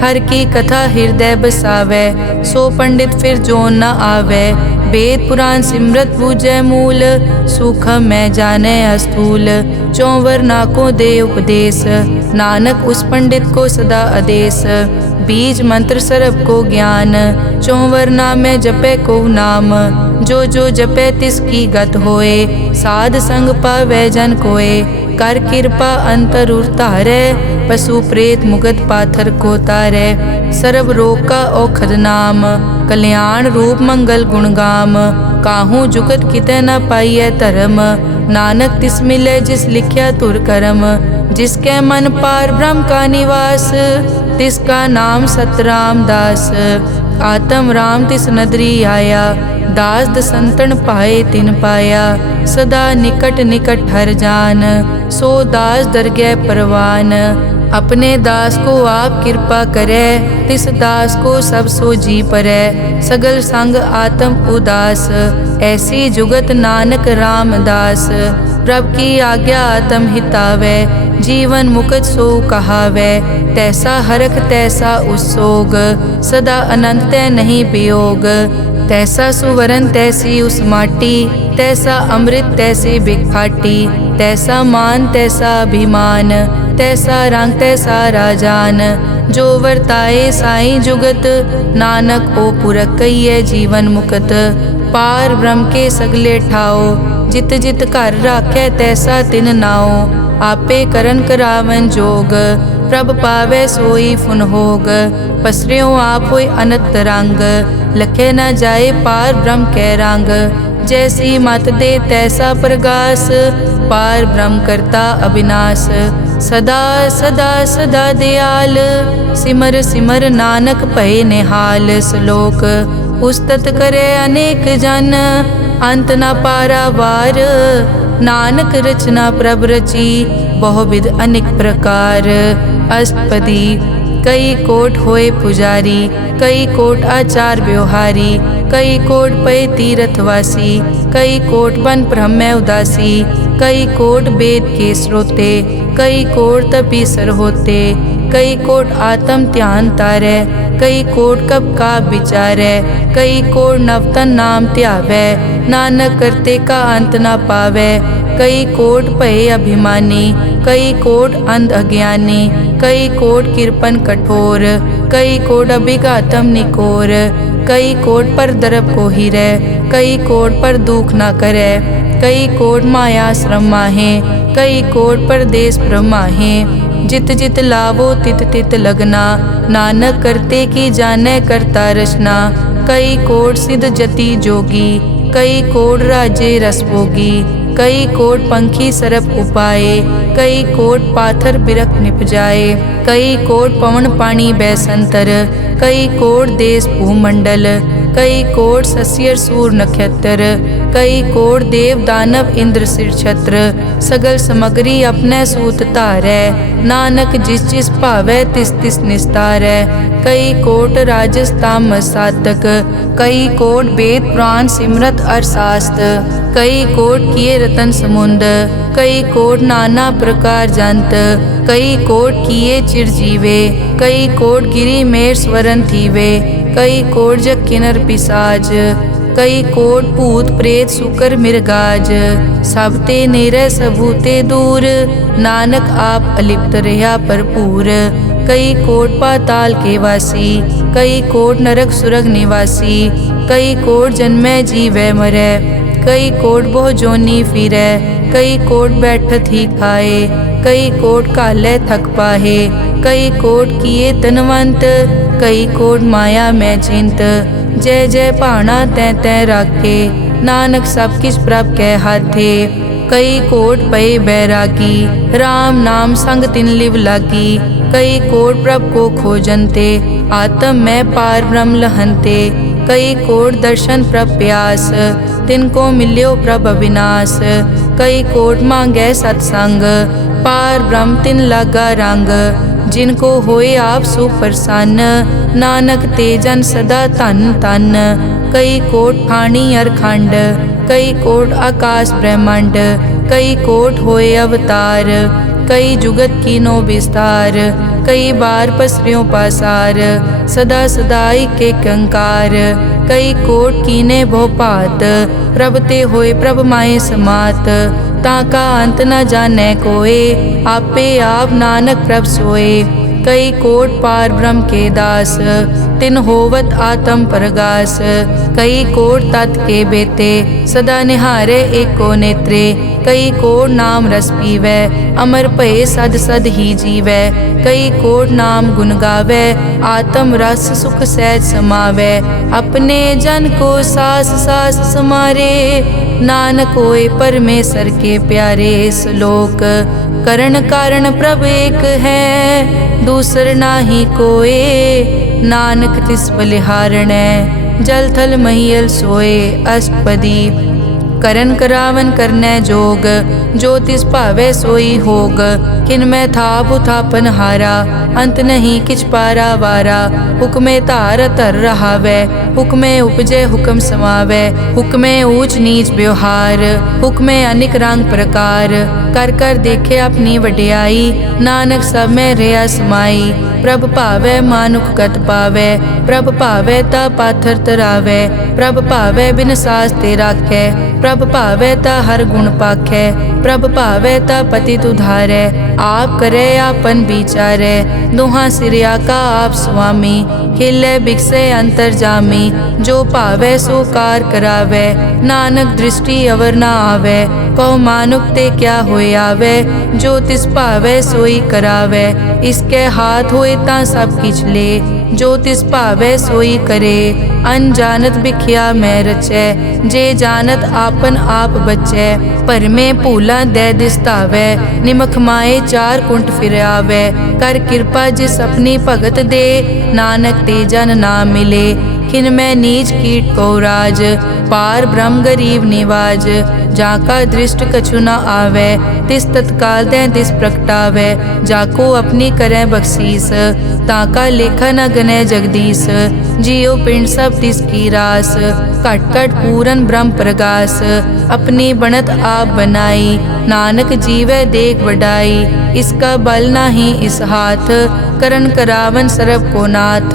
हर की कथा हृदय बसावै सो पंडित फिर जोन न आवै वेद पुराण सिमरत पूजै मूल सूखम में जाने अस्थूल चौवर नाको दे उपदेश नानक उस पंडित को सदा आदेश बीज मंत्र सरब को ज्ञान चौवर नाम में जपे को नाम जो जो जपे तिसकी गत होए साध संग पावै जन कोए कर कृपा अंतर उतारै पशु प्रेत मुगत पाथर को तारै सर्व रोग का औखद नाम कल्याण रूप मंगल गुणगाम काहू जुगत कितै न पाइयै धर्म नानक तिस मिले जिस लिखिया तुर करम जिसके मन पार ब्रह्म का निवास तिसका नाम सतराम दास आत्म राम तिस नदरी आया दास दसंतन पाए तिन पाया सदा निकट निकट हर जान सो दास दरगह परवान अपने दास को आप कृपा करे तिस दास को सब सो जी परै सगल संग आत्म उदास ऐसी जुगत नानक रामदास प्रभ की आज्ञा आत्म हितावै जीवन मुकत सो कहावै तैसा हरख तैसा उसोग सदा अनंत तै नहीं वियोग तैसा सुवरन तैसी उस माटी तैसा अमृत तैसी बिखाटी तैसा मान तैसा अभिमान तैसा रंग तैसा राजान जो वर्ताए साई जुगत नानक ओ पुरख कहिए जीवन मुकत पार ब्रह्म के सगले ठाओ जित जित घर राखै तैसा तिन नाओ आपे करन करावन जोग प्रभ पावै सोई फुन होग पसरियों आप होय अनंत रंग लखे न जाए पार ब्रह्म कै रंग जैसी मत दे तैसा प्रगास पार ब्रह्म करता अविनाश सदा सदा सदा दयाल सिमर सिमर नानक भय निहाल श्लोक उस्तत करे अनेक जन अंत न पारावार नानक रचना प्रभ रची बहुविध अनेक प्रकार अष्टपदी कई कोट होए पुजारी कई कोट आचार व्यवहारी कई कोट पय तीर्थवासी कई कोट बन ब्रह्म उदासी कई कोट वेद के स्रोते कई कोट तपीसर होते कई कोट आत्म ध्यान तारै कई कोट कब का विचारै कई कोट नवतन नाम ध्यावै नानक करते का अंत न पावै कई कोट भय अभिमानी कई कोट अंध अज्ञानी कई कोट कृपन कठोर कई कोट अभिघातम निकोर कई कोट पर दरब को हिरै कई कोट पर दुख न करे कई कोट माया श्रम माहे कई कोट परदेश ब्रह्माहे जित जित लावो तित तित लगना नानक करते की जाने करता रचना कई कोट सिद्ध जति जोगी कई कोट राजे रस भोगी कई कोट पंखी सरप उपाए कई कोट पाथर बिरख निप जाए कई कोट पवन पानी बैसंतर कई कोट देश भूमंडल कई कोट सस्यर सूर नक्षत्र कई कोट देव दानव इंद्र सिर छत्र सगल समग्री अपने सूत धारै नानक जिस जिस भावै तिस तिस निस्तारै कई कोट राजस तामस सातक कई कोट वेद पुराण सिमरत अरशास्त कई कोट किए रतन समुंद कई कोट नाना प्रकार जंत कई कोट किए चिरजीवे कई कोट गिरी मेर स्वरन थीवे कई कोट जग किनर पिसाज कई कोट भूत प्रेत सुकर मिर्गाज, सब ते नेरे सबूते दूर, नानक आप अलिप्त रहा भरपूर। कई कोट पाताल के वासी, कई कोट नरक सुरग निवासी, कई कोट जन्मै जीवै मरै, कई कोट बहु जोनी फिरै, कई कोट बैठत ही खाए, कई कोट काले थक पाहे, कई कोट किए तनवंत, कई कोट माया में चिंत। जय जय भाना तै तै राखे, नानक सब किछ प्रभ कै हाथे। कई कोट पए बैरागी, राम नाम संग तिन लिव लागी, कई कोट प्रभ को खोजनते, आत्म में पार ब्रह्म लहनते। कई कोट दर्शन प्रभ प्यास, तिनको मिल्यो प्रभ अविनाश, कई कोट मांगै सत्संग, पार ब्रह्म तिन लागा रंग। जिनको होए आप सुप्रसन्न, नानक ते जन सदा धन धन। कई कोट ठाणी अरखंड, कई कोट आकाश ब्रह्मांड, कई कोट होए अवतार, कई जुगत कीनो विस्तार। कई बार पसरियों पासार, सदा सदाई के कंकार। कई कोट कीने भो भात, प्रभ ते होए प्रभ माए समात। ताका अंत न जाने कोए, आपे आप नानक प्रभ सोए। कई कोट पार ब्रह्म के दास, तिन होवत आत्म प्रगास। कई कोट तत् के बेते, सदा निहारे एको नेत्रे। कई कोट नाम रस पीवै, अमर भये सद सद ही जीवै। कई कोट नाम गुण गावै, आत्म रस सुख सहज समावै। अपने जन को सास सास समारे, नानक होए परमेश्वर के प्यारे। श्लोक करण कारण प्रभ एक है, दूसर नाही कोए, नानक तिस बलिहारणै, जल थल महियल सोए। अष्टपदी करन करावन करनै जोग, जो तिस भावै सोई होग। किनमै थाप उथापन हारा, अंत नहीं किछ पारा वारा। हुक्मे धार धर रहावै, हुक्मे उपजै हुक्म समावै। हुक्मे ऊंच नीच व्यवहार, हुक्मे अनिक रंग प्रकार। कर कर देखे अपनी वड्याई, नानक सब में रहा समाई। प्रभ भावै मानुख गत पावै, प्रभ भावै ता पाथर तरावै। प्रभ भावै बिन सास ते राखै, प्रभ भावै ता हर गुण पाखै। प्रभ भावै ता पतित उधारै, आप करे आपन विचारै। दोहां सिरिया का आप स्वामी, हिले बिकसे अंतर जामी। जो भावै सो कार करावै, नानक दृष्टि अवर ना आवै। कहो मानुक ते क्या होए आवै, जो तिस भावै सोई करावै। इसके हाथ होए ता सब किछ ले, जो तिस भावै सोई करे। अनजानत बिखिया मैं रचै, जे जानत आपन आप बचै। पर में भूला दे दिसतावै, निमख माए चार कुंट फिर आवै। कर कृपा जिस अपनी भगत दे, नानक ते जन ना मिले। खिन मैं नीच कीट को राज, पार ब्रह्म गरीब निवाज। जाका दृष्ट कछु न आवे, तिस तत्काल तै तिस प्रगटावै। जाको अपनी करै बख्शीस, ताका लेखा न गनै जगदीश। जियो पिंड सब तिसकी रास, घट घट पूरन ब्रह्म प्रगास। अपनी बनत आप बनाई, नानक जीवै देख वडाई। इसका बल नाही इस हाथ, करन करावन सरब को नाथ।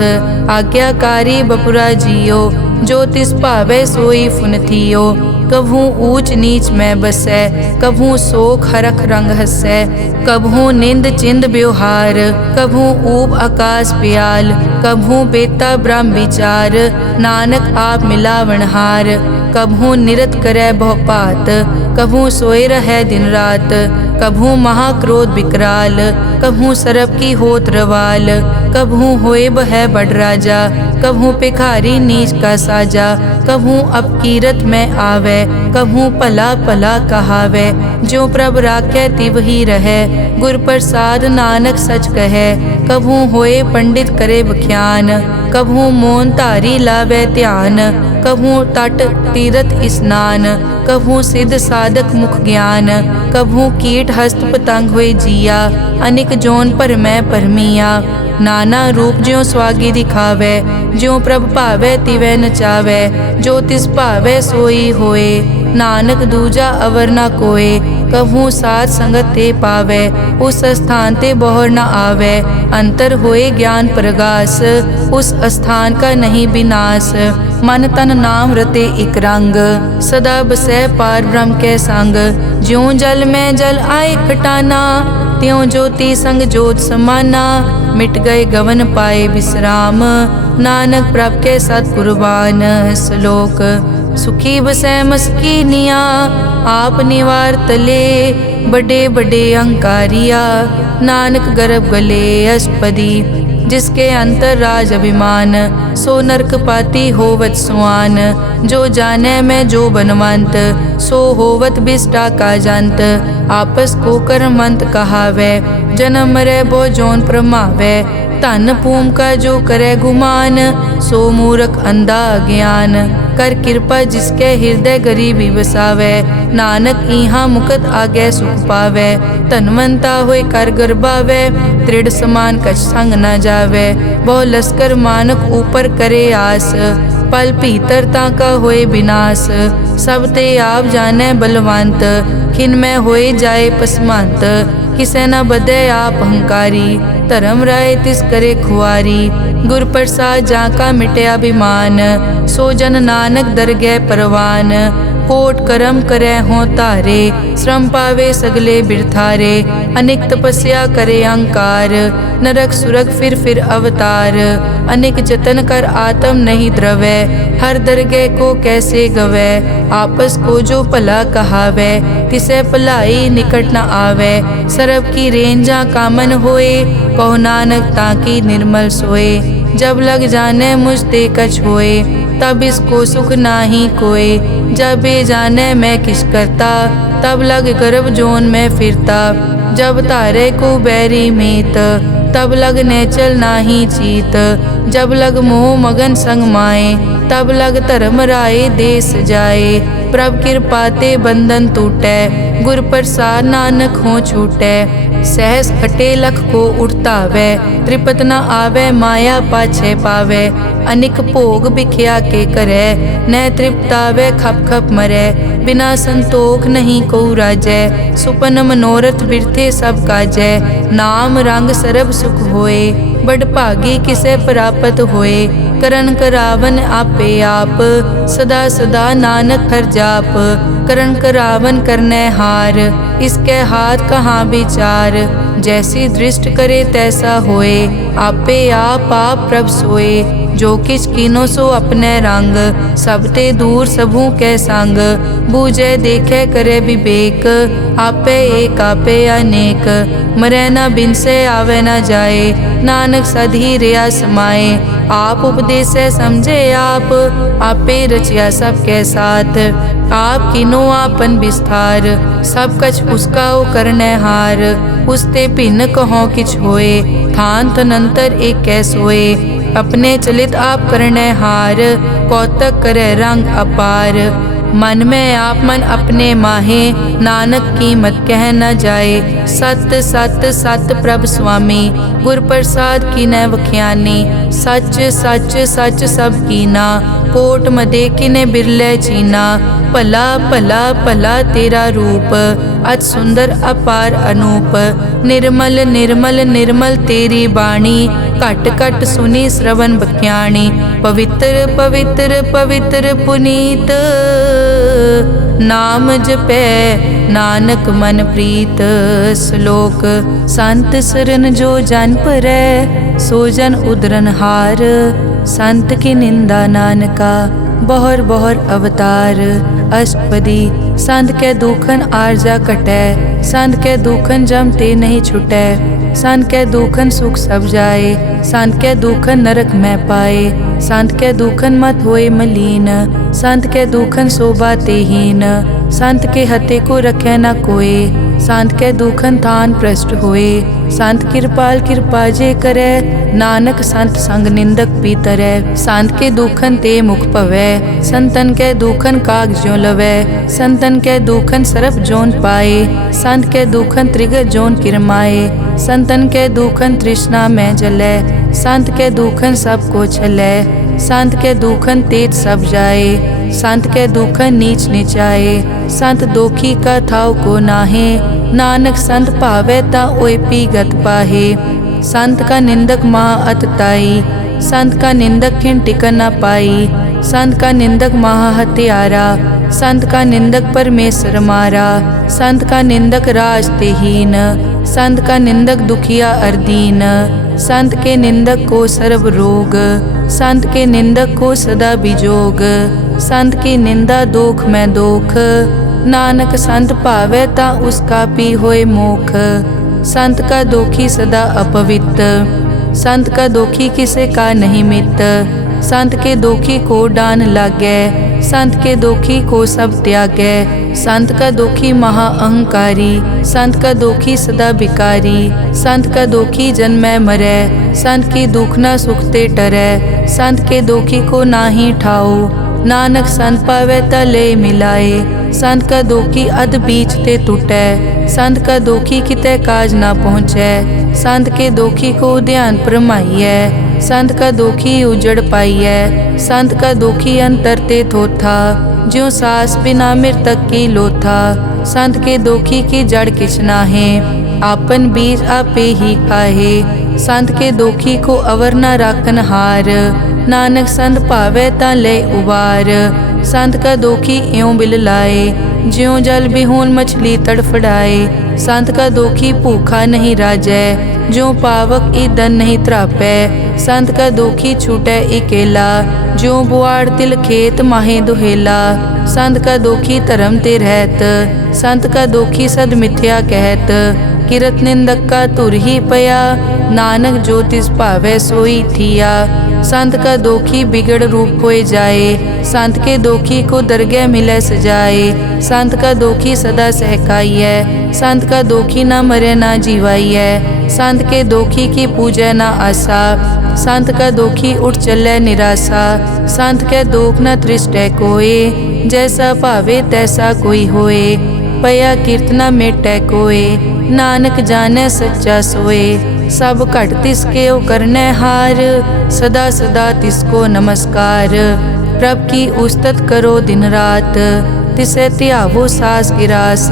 आज्ञाकारी बपुरा जियो, जो तिस भावै सोई फुनथियो। कभू ऊंच नीच में बसै, कभू शोक हरख रंग हसै। कभू निंद चिंद व्यवहार, कभू ऊब आकाश प्याल। कभू बेता ब्रह्म विचार, नानक आप मिलावनहार। कभू निरत करै बहु पात, कभू सोए रहै दिन रात। कभू महाक्रोध विकराल, कभू सरब की होत रवाल। कभू होए बह बड़ राजा, कभू भिखारी नीच का साजा। कभू अपकीरत में आवे, कभू भला भला कहावे। जो प्रभ राखै तिव ही रहै, गुर प्रसाद नानक सच कहै। कभू होए पंडित करे बख्यान, कभू मोन धारी लावे ध्यान। कभू तट तीरथ स्नान, कभू सिद्ध साधक मुख ज्ञान। कभू कीट हस्त पतंग होए जिया, अनिक जोन पर मैं परमिया। नाना रूप ज्यों स्वागी दिखावे, ज्यों प्रभ भावै तिवै नचावै। जो तिस भावै सोई होए, नानक दूजा अवर ना कोए। कभू साथ संगत ते पावै, उस स्थान ते बहुर न आवै। अंतर होए ज्ञान प्रगास, उस स्थान का नहीं विनाश। मन तन नाम रते इक रंग, सदा बसै पार ब्रह्म के संग। ज्यों जल में जल आए खटाना, त्यों ज्योति संग ज्योत समाना। मिट गए गवन पाए विश्राम, नानक प्रभ के सतकुर्बान। श्लोक सुखी बसै मस्कीनिया, आप निवार तले। बड़े बड़े अहंकारिया, नानक गर्भ गले अष्टपदी। जिसके अंतर राज अभिमान, सो नरक पाती होवत सुआन। जो जाने में जो बनवंत, सो होवत बिष्टा का जंत। आपस को कर्मंत कहावै, जन्म मरै बो जोन प्रमावै। धन भूम का जो करे गुमान, सो मूर्ख अंधा ज्ञान। कर कृपा जिसके हृदय गरीबी बसावै, नानक इहाँ मुकत आगे सुख पावै। धनवंता होए कर गर्बावै, दृढ़ समान कछ संग न जावै। बहु लश्कर मानक ऊपर करे आस, पल भीतरता का होए विनाश। सब ते आप जाने बलवंत, खिन में होए जाए पसमंत। किसे न बदे आप अहंकारी, धर्म राय तिस करे खुआरी। गुर प्रसाद जाका मिटे अभिमान, सो जन नानक दरगह परवान। कोट करम करे हों तारे, श्रम पावे सगले बिरथारे। अनेक तपस्या करे अहंकार, नरक सुरग फिर अवतार। अनेक जतन कर आत्म नहीं द्रवै, हर दरगह को कैसे गवै। आपस को जो भला कहावै, तिसे भलाई निकट न आवै। सरब की रेंजा कामन होए, कहो नानक ताकि निर्मल सोए। जब लग जाने मुझ ते कछ होए, तब इसको सुख नाही कोय। जब ये जाने मैं किस करता, तब लग गर्भ जोन में फिरता। जब तारे को बैरी मीत, तब लग नेचल नाही चीत। जब लग मोह मगन संग माए, तब लग धर्म राय देश जाए। प्रभ कृपा ते बंधन टूटै, गुर प्रसाद नानक हो छूटै। सहस हटे लख को उठतावै, त्रिपत न आवे माया पाछे पावे। अनिक भोग बिख्या के करे, न तृप्तावे खप खप मरै। बिना संतोख नहीं को राजै, सुपन मनोरथ बिरथे सब काजै। नाम रंग सरब सुख होए, बड़ भागी किसे प्राप्त होए। करन करावन आपे आप, सदा सदा नानक हर जाप। करन करावन करने हार, इसके हाथ कहाँ विचार। जैसी दृष्ट करे तैसा होए, आपे आप प्रभ सोए। जो किछ कीनो सो अपने रंग, सब ते दूर सबू के संग। बूझे देखे करे विवेक, आपे एक आपे अनेक। मरै न बिन से आवे न जाए, नानक सधी रिया समाए। आप उपदेश समझे आप, आपे रचिया सबके साथ। आप किनो आपन विस्तार, सब कछ उसका ओ करने हार। उसते भिन्न कहो किछ होए, थान तनंतर एक कै सोए। अपने चलित आप करने हार, कौतक करे रंग अपार। मन में आप मन अपने माहे, नानक कीमत कह न जाए। सत सत सत प्रभ स्वामी, गुर प्रसाद की न वख्यानी। सच सच सच सब कीना, कोट मदे किने बिरले चीना। भला भला भला तेरा रूप, अति सुंदर अपार अनूप। निर्मल निर्मल निर्मल तेरी बाणी, घट घट सुनी श्रवण बख्याणी। पवित्र पवित्र पवित्र पुनीत, नाम जपै नानक मन प्रीत। श्लोक संत सरन जो जन परै, सो जन उदरन हार। संत की निंदा नानका, बहुर बहुर अवतार। अष्टपदी संत के दुखन आरजा कटै, संत के दुखन जम ते नहीं छुटै। संत के दुखन सुख सब जाए, संत के दुखन नरक में पाए। संत के दुखन मत होए मलीन, संत के दुखन शोभा ते हीन। संत के हते को रखे न कोय, संत के दुखन थान भ्रष्ट होए। संत कृपाल कृपा जे करे, नानक संत संग निंदक भी तरै। संत के दुखन ते मुख पवै, संतन के दुखन काग ज्यों लवै। संतन के दुखन सरप जोन पाए, संत के दुखन त्रिगत जोन किरमाए। संतन के दुखन तृष्णा में जलै, संत के दुखन सबको छलै। संत के दुखन तेज सब जाए, संत के दुखन नीच निचाए। संत दोखी का थाव को नाहे, नानक संत भावे ता ओए पी गत पाहे। संत का निंदक महा अतताई, संत का निंदक खिन टिकन न पाई। संत का निंदक महा हत्यारा, संत का निंदक परमेश्वर मारा। संत का निंदक राज तेहीन, संत का निंदक दुखिया अरदीन। संत के निंदक को सर्व रोग, संत के निंदक को सदा बिजोग। संत की निंदा दोख में दोख, नानक संत भावे ता उसका पी होए मोख। संत का दोखी सदा अपवित्र, संत का दोखी किसे का नहीं मित। संत के दोखी को डान लागै, संत के दोखी को सब त्यागै। संत का दोखी महा अहंकारी, संत का दोखी सदा बिकारी। संत का दोखी जन्मै मरै, संत की दुख न सुखते टरै। संत के दोखी को नाही ठाओ, नानक संत पावै ता ले मिलाए। संत का दोखी अध बीच ते टूटै, संत का दोखी कितै काज ना पहुँचै। संत के दोखी को ध्यान परमाइयै, संत का दोखी उजड़ पाइयै। संत का दोखी अंतर ते थोथा, ज्यों सास बिना मृतक की लोथा। संत के दोखी की जड़ किछ नाहे, आपन बीज आपे ही खाहे। संत के दोखी को अवर न राखन हार, नानक संत भावे ता ले उबार। संत का दोखी इयों बिल लाए, ज्यों जल बिहून मछली तड़फड़ाए। संत का दोखी भूखा नहीं राजै, ज्यों पावक ईंधन नहीं त्रापै। संत का दोखी छूटै इकेला, ज्यों बुआड़ तिल खेत माहे दुहेला। संत का दोखी धर्म ते रहत, संत का दोखी सद मिथ्या कहत। किरत निंदक का तुर ही पया, नानक जो तिस भावै सोई थिया। संत का दोखी बिगड़ रूप होए जाए, संत के दोखी को दरगह मिलै सजाए। संत का दोखी सदा सहकाइयै, संत का दोखी ना मरे ना जीवाइयै। संत के दोखी की पूजै ना आसा, संत का दोखी उठ चलै निराशा। संत के दोख न तृष्टै कोय, जैसा भावे तैसा कोई होए। पया कीर्तना मेटै कोय, नानक जाने सच्चा सोए। सब घट तिसके ओ करनै हार, सदा सदा तिसको नमस्कार। प्रभ की उस्तत करो दिन रात, तिसे त्यावो सास गिरास।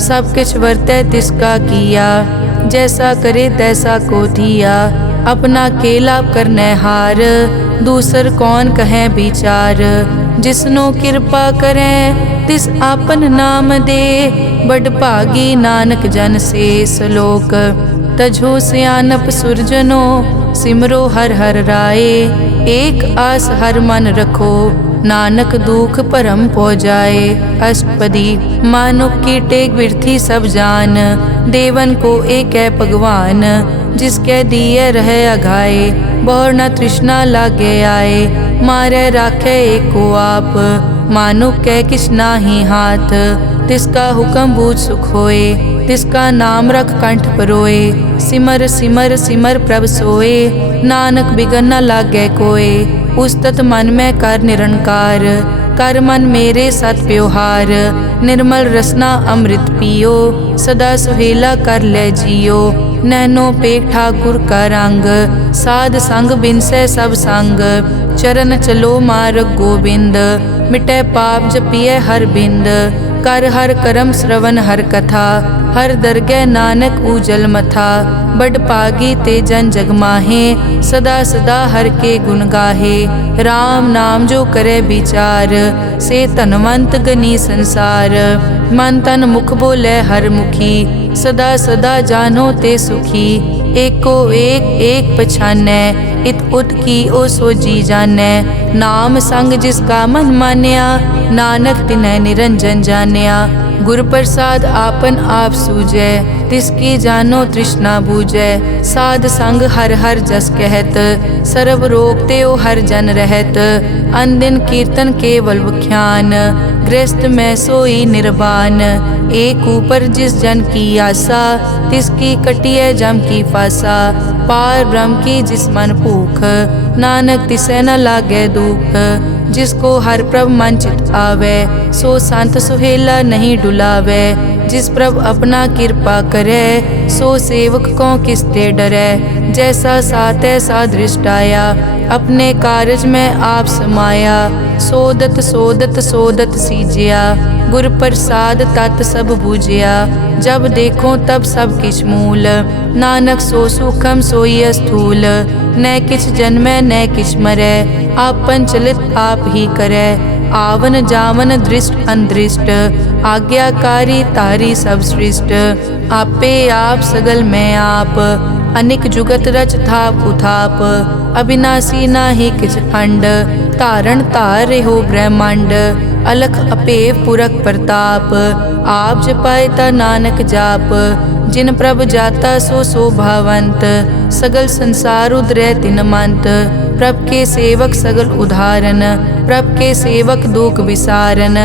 सब किछ वर्तै तिसका किया, जैसा करे तैसा को दिया। अपना केला करनै हार, दूसर कौन कहें विचार। जिसनो कृपा करें तिस आपन नाम दे, बड़ भागी नानक जन से सलोक। तजो सियानप सुरजनो, सिमरो हर हर राय। एक आस हर मन रखो, नानक दुख परम पौ जाए। अष्टपदी मानुक की टेक बिरथी सब जान, देवन को एक है भगवान। जिसके दिए रहे अघाए, बहुर न तृष्णा लागे आए। मारे राखे एको आप, मानुक कै किछ नाही हाथ। तिसका हुक्म बूझ सुख होए, तिसका नाम रख कंठ परोए। सिमर सिमर सिमर प्रभ सोए, नानक बिगन न लागै कोय। उस्तत मन में कर निरंकार, कर मन मेरे सत व्यवहार। निर्मल रसना अमृत पियो, सदा सुहेला कर ले जियो। नैनो पेख ठाकुर का रंग, साध संग बिनसै सब संग। चरण चलो मार्ग गोबिंद, मिटै पाप जपिए हर बिंद। कर हर करम श्रवण हर कथा, हर दरगह नानक उजल मथा। बड़ पागी ते जन जग माहे, सदा सदा हर के गुण गाहे। राम नाम जो करे विचार, से धनवंत गनी संसार। मन तन मुख बोले हर मुखी, सदा सदा जानो ते सुखी। एको एक एक पछानै, इत उत की ओ सोजी जानै। नाम संग जिसका मन मान्या, नानक तिन्है निरंजन जान्या। गुर प्रसाद आपन आप सूझै, तिसकी जानो तृष्णा बूझै। साध संग हर हर जस कहत, सर्व रोग त्यो हर जन रहत। अनदिन कीर्तन केवल बख्यान, गृहस्थ में सोई निर्वाण। एक ऊपर जिस जन की आशा, तिसकी कटिए जम की फासा। पार ब्रह्म की जिस मन भूख, नानक तिसे न लागे दुख। जिसको हर प्रभ मन चित आवे, सो संत सुहेला नहीं डुलावे। जिस प्रभ अपना कृपा करे, सो सेवक को किसते डरे। जैसा सात ऐसा दृष्ट आया, अपने कारज में आप समाया। सोदत सोदत सोदत सीजिया, गुर प्रसाद तत् सब बूझिया। जब देखो तब सब किछ मूल, नानक सो सुखम सोई स्थूल। न किछ जन्मै न किछ मरै, आपन चलित आप ही करे। आवन जावन दृष्ट अनदृष्ट, आज्ञाकारी तारी सब सृष्ट। आपे आप सगल में आप, अनिक जुगत रच थाप उथाप। अविनाशी नाहि किछ खंड, तारण तार रहो ब्रह्मांड। अलख अपेव पुरख प्रताप, आप जपाए ता नानक जाप। जिन प्रभ जाता सो शोभावंत, सगल संसार उदरै तिन मंत। प्रभ के सेवक सगल उदाहरण, प्रभ के सेवक दुख विसारन।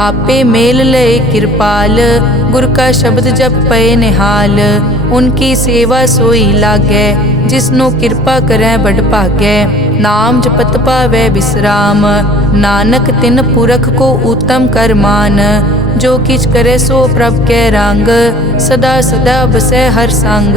आपे मेल लय कृपाल, गुर का शब्द जप पए निहाल। उनकी सेवा सोई लागै, जिसनो कृपा करै बड़ भागै। नाम जपत पावै विश्राम, नानक तिन पुरख को उत्तम कर मान। जो किछ करे सो प्रभ कै रंग, सदा सदा बसै हर संग।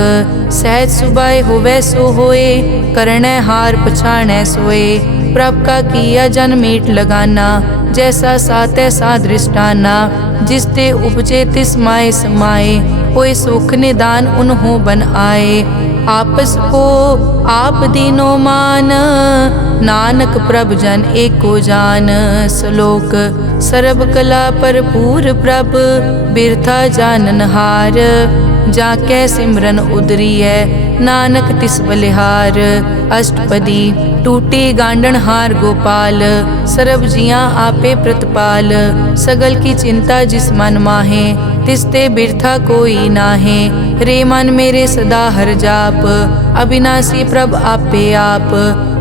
सहज सुभाए होवै सो होए, करणै हार पछाणै सोए। प्रभ का किया जन मीट लगाना, जैसा सात ऐसा दृष्टाना। जिस ते उपजे तिस माए समाए, कोई सुख निदान उन्हों बन आए। आपस को आप दीनो मान, नानक प्रभ जन एको जान। श्लोक सर्ब कला भरपूर प्रभ, बिरथा जानन हार। जाकै सिमरन उदरियै, नानक तिस बलिहार। अष्टपदी टूटी गांडन हार गोपाल, सर्ब जियां आपे प्रतिपाल। सगल की चिंता जिस मन माहे, तिसते बिरथा कोई नाहे। रे मन मेरे सदा हर जाप, अविनाशी प्रभ आपे आप।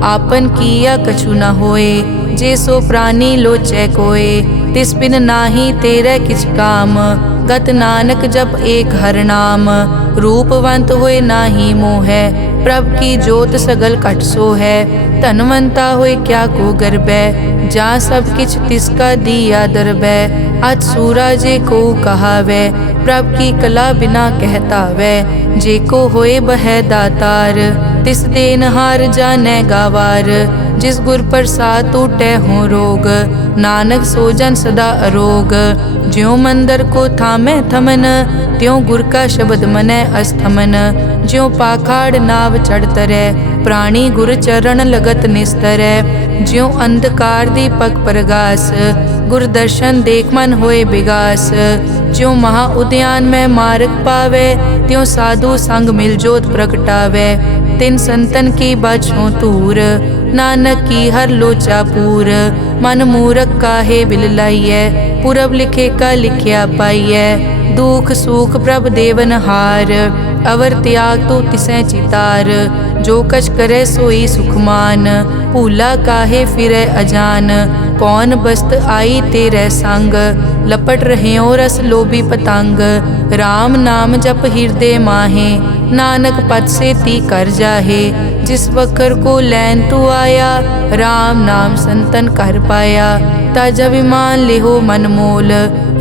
आपन किया कछु न होए, जे सो प्राणी लोचै कोय। तिस बिन नाही तेरे किछ काम, गत नानक जप एक हर नाम। रूपवंत होए नाही मोहै, प्रभ की जोत सगल कट सो है। धनवंता होए क्या को गर्बै, जा सब किछ तिसका दिया दरबै। अत सूरा जे को कहावै, प्रभ की कला बिना कहता वै। जे को होए बह दातार, तिस देनहार जानै गावार। जिस गुर प्रसाद टूटै हो रोग, नानक सो जन सदा अरोग। ज्यों मंदिर को थामै थमन, त्यों गुर का शब्द मनै अस्थमन। ज्यों पाखाड़ नाव चढ़ तरै, प्राणी गुर चरण लगत निस्तरै। ज्यों अंधकार दीपक प्रगास, गुर दर्शन देख मन होए विगास। ज्यों महा उद्यान में मार्ग पावे, त्यों साधु संग मिल जोत प्रगटावे। तिन संतन की बाछों तूर, नानक की हर लोचा पूर। मन मूरख काहे बिल लाइयै, पुरब लिखे का लिखिया पाइयै। दुख सुख प्रभ देवन हार, अवर त्याग तो तिसै चितार। जो कछ करे सोई सुखमान, भूला काहे फिरै अजान। कौन बस्त आई तेरे संग, लपट रहे रस लोभी पतंग। राम नाम जप हृदय माहे, नानक पद से ती कर जाहे। जिस वखर को लैन तू आया, राम नाम संतन कर पाया। तज अभिमान लेहो मन मोल,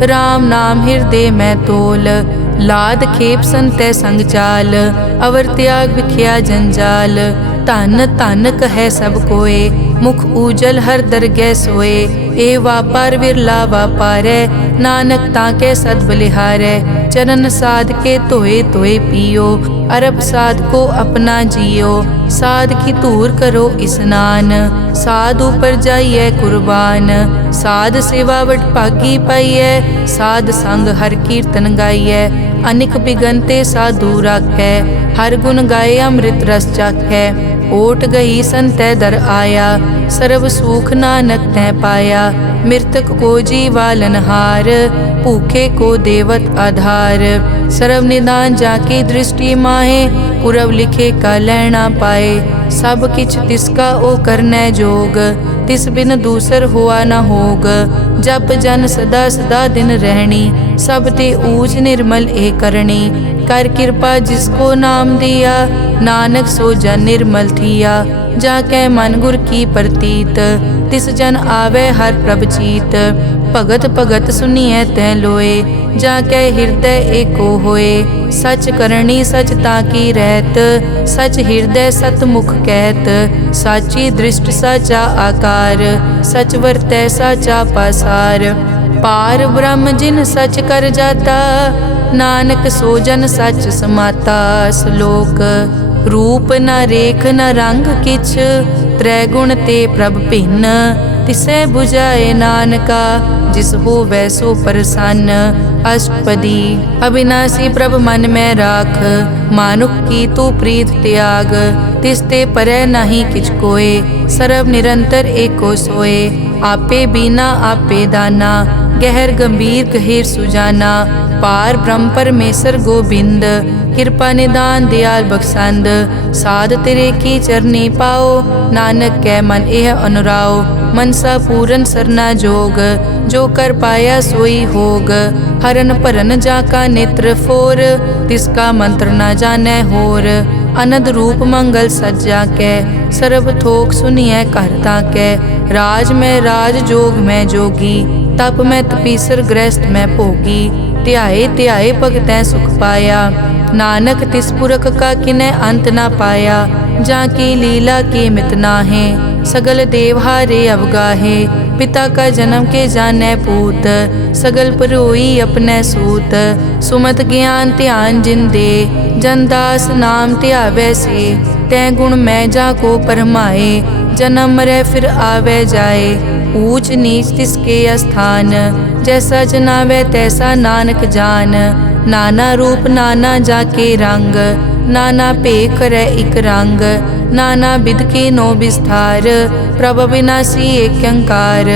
राम नाम हृदय में तोल। लाद खेप संतै संग चाल, अवर त्याग बिख्या जंजाल। धन धन कहे सब कोय, मुख उजल हर दरगह सोए। ए वापार विरला वापारै, नानक ताके सद बलिहारै। चरण साध के धोए धोए पियो, अरब साध को अपना जियो। साध की धूर करो स्नान, साध ऊपर जाइए कुर्बान। साध सेवा वट भागी पाइयै, साध संग हर कीर्तन गाइयै। अनिक बिगनते साधु राखै, हर गुण गाए अमृत रस चाखै। ओट गई संतै दर आया, सर्व सुख नानक तै पाया। मृतक को जीवालन हार, भूखे को देवत आधार। सर्व निदान जाकी दृष्टि माहे, पुरब लिखे का लैना पाए। सब किछ तिसका ओ करनै जोग, तिस बिन दूसर हुआ न होग। जप जन सदा सदा दिन रहनी, सब ते ऊच निर्मल ए करनी। कर कृपा जिसको नाम दिया, नानक सो जन निर्मल थिया। जाकै मन गुर की प्रतीत, तिस जन आवे हर प्रभ चीत। भगत भगत सुनिए तै लोए, जाके हृदय एको होए। सच करनी सच ताकी रहत, सच हृदय सतमुख कहत। साची दृष्ट साचा आकार, सच वरतै साचा पासार। पार ब्रह्म जिन सच कर जाता, नानक सो जन सच समाता। श्लोक रूप न रेख न रंग किछ, त्रैगुण ते प्रभ भिन्न। तिसै बुझाए नानका, जिस हो वैसो प्रसन्न। अष्टपदी अविनाशी प्रभ मन में राख, मानुख की तू प्रीत त्याग। तिसते परै नहीं किछ कोय, सर्व निरंतर एको सोए। आपे बीना आपे दाना, गहर गंभीर गहीर सुजाना। पार ब्रह्म परमेश्वर गोबिंद, कृपा निदान दयाल बख्शंद। साध तेरे की चरनी पाओ, नानक कै मन एह अनुराओ। मनसा पूरन सरना जोग, जो कर पाया सोई होग। हरन भरन जाका नेत्र फोर, तिसका मंत्र न जानै होर। अनद रूप मंगल सज्जा कै, सर्ब थोक सुनिए करता कै। राज में राज जोग में जोगी, तप में तपीसर गृहस्थ में भोगी। ध्याए ध्याए भगतैं सुख पाया, नानक तिस पुरख का किनै अंत ना पाया। जाकी लीला की मित नाहे, सगल देवहारे अवगाहे। पिता का जन्म के जानै पूत, सगल परोई अपने सूत। सुमत ज्ञान ध्यान जिन दे, जनदास नाम ध्यावै से। तै गुण मैं जाको परमाए, जन्म मरै फिर आवे जाए। ऊंच नीच तिसके अस्थान, जैसा जनावे तैसा नानक जान। नाना रूप नाना जाके रंग, नाना भेख करे इक रंग। नाना बिद के नो विस्तार, प्रभ विनाशी एक अंकार।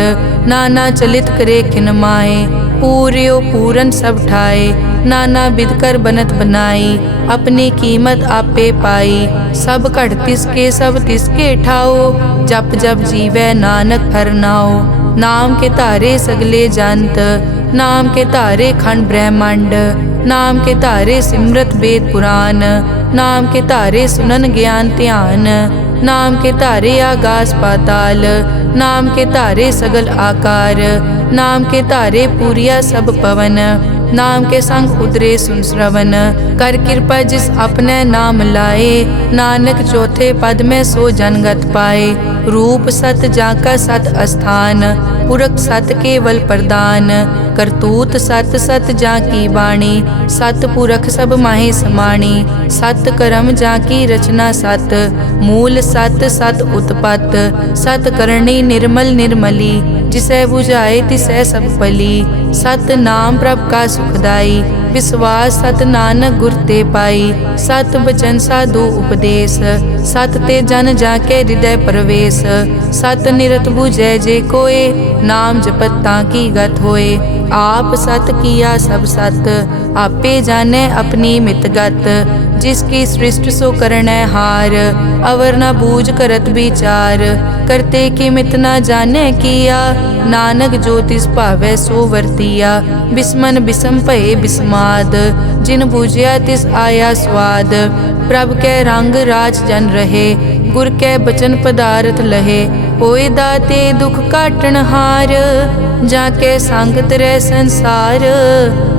नाना चलित करे किन माए, पूर्यो पूरन सब ठाए। नाना बिद कर बनत बनाई, अपनी कीमत आपे पाई। सब घट तिसके सब तिसके ठाओ, जप जप जीवै नानक हर नाओ। नाम के तारे सगले जंत, नाम के तारे खंड ब्रह्मांड। नाम के तारे सिमरत वेद पुराण, नाम के तारे सुनन ज्ञान ध्यान। नाम के तारे आकाश पाताल, नाम के तारे सगल आकार। नाम के तारे पूरिया सब पवन, नाम के संग उतरे सुन श्रवण। कर कृपा जिस अपने नाम लाए, नानक चौथे पद में सो जनगत पाए। रूप सत जाका सत अस्थान, पुरख सत केवल प्रदान। करतूत सत सत जाकी वाणी, सत पुरख सब माहे समाणी। सत कर्म जाकी रचना सत, मूल सत सत उत्पत। सत करणी निर्मल निर्मली, जिसै बुझाए तिसै सब पली। सत नाम प्रभ का सुखदाई, विश्वास सत नानक गुर ते पाई। सत बचन साधु उपदेश, सत ते जन जाके हृदय प्रवेश। सत निरत बुझै जे कोय, नाम जपत ताकी गत होए। आप सत किया सब सत, आपे जाने अपनी मित गत। जिसकी सृष्टि सो करनै हार, अवर न बूझ करत विचार। करते की मित न जाने किया, नानक जो तिस भावै सो वर्तिया। बिस्मन बिसम भये बिस्माद, जिन बूझिया तिस आया स्वाद। प्रभ कै रंग राज जन रहे, गुर कै बचन पदारथ लहे। होए दाते दुख काटन हार, जाके संगत रह संसार।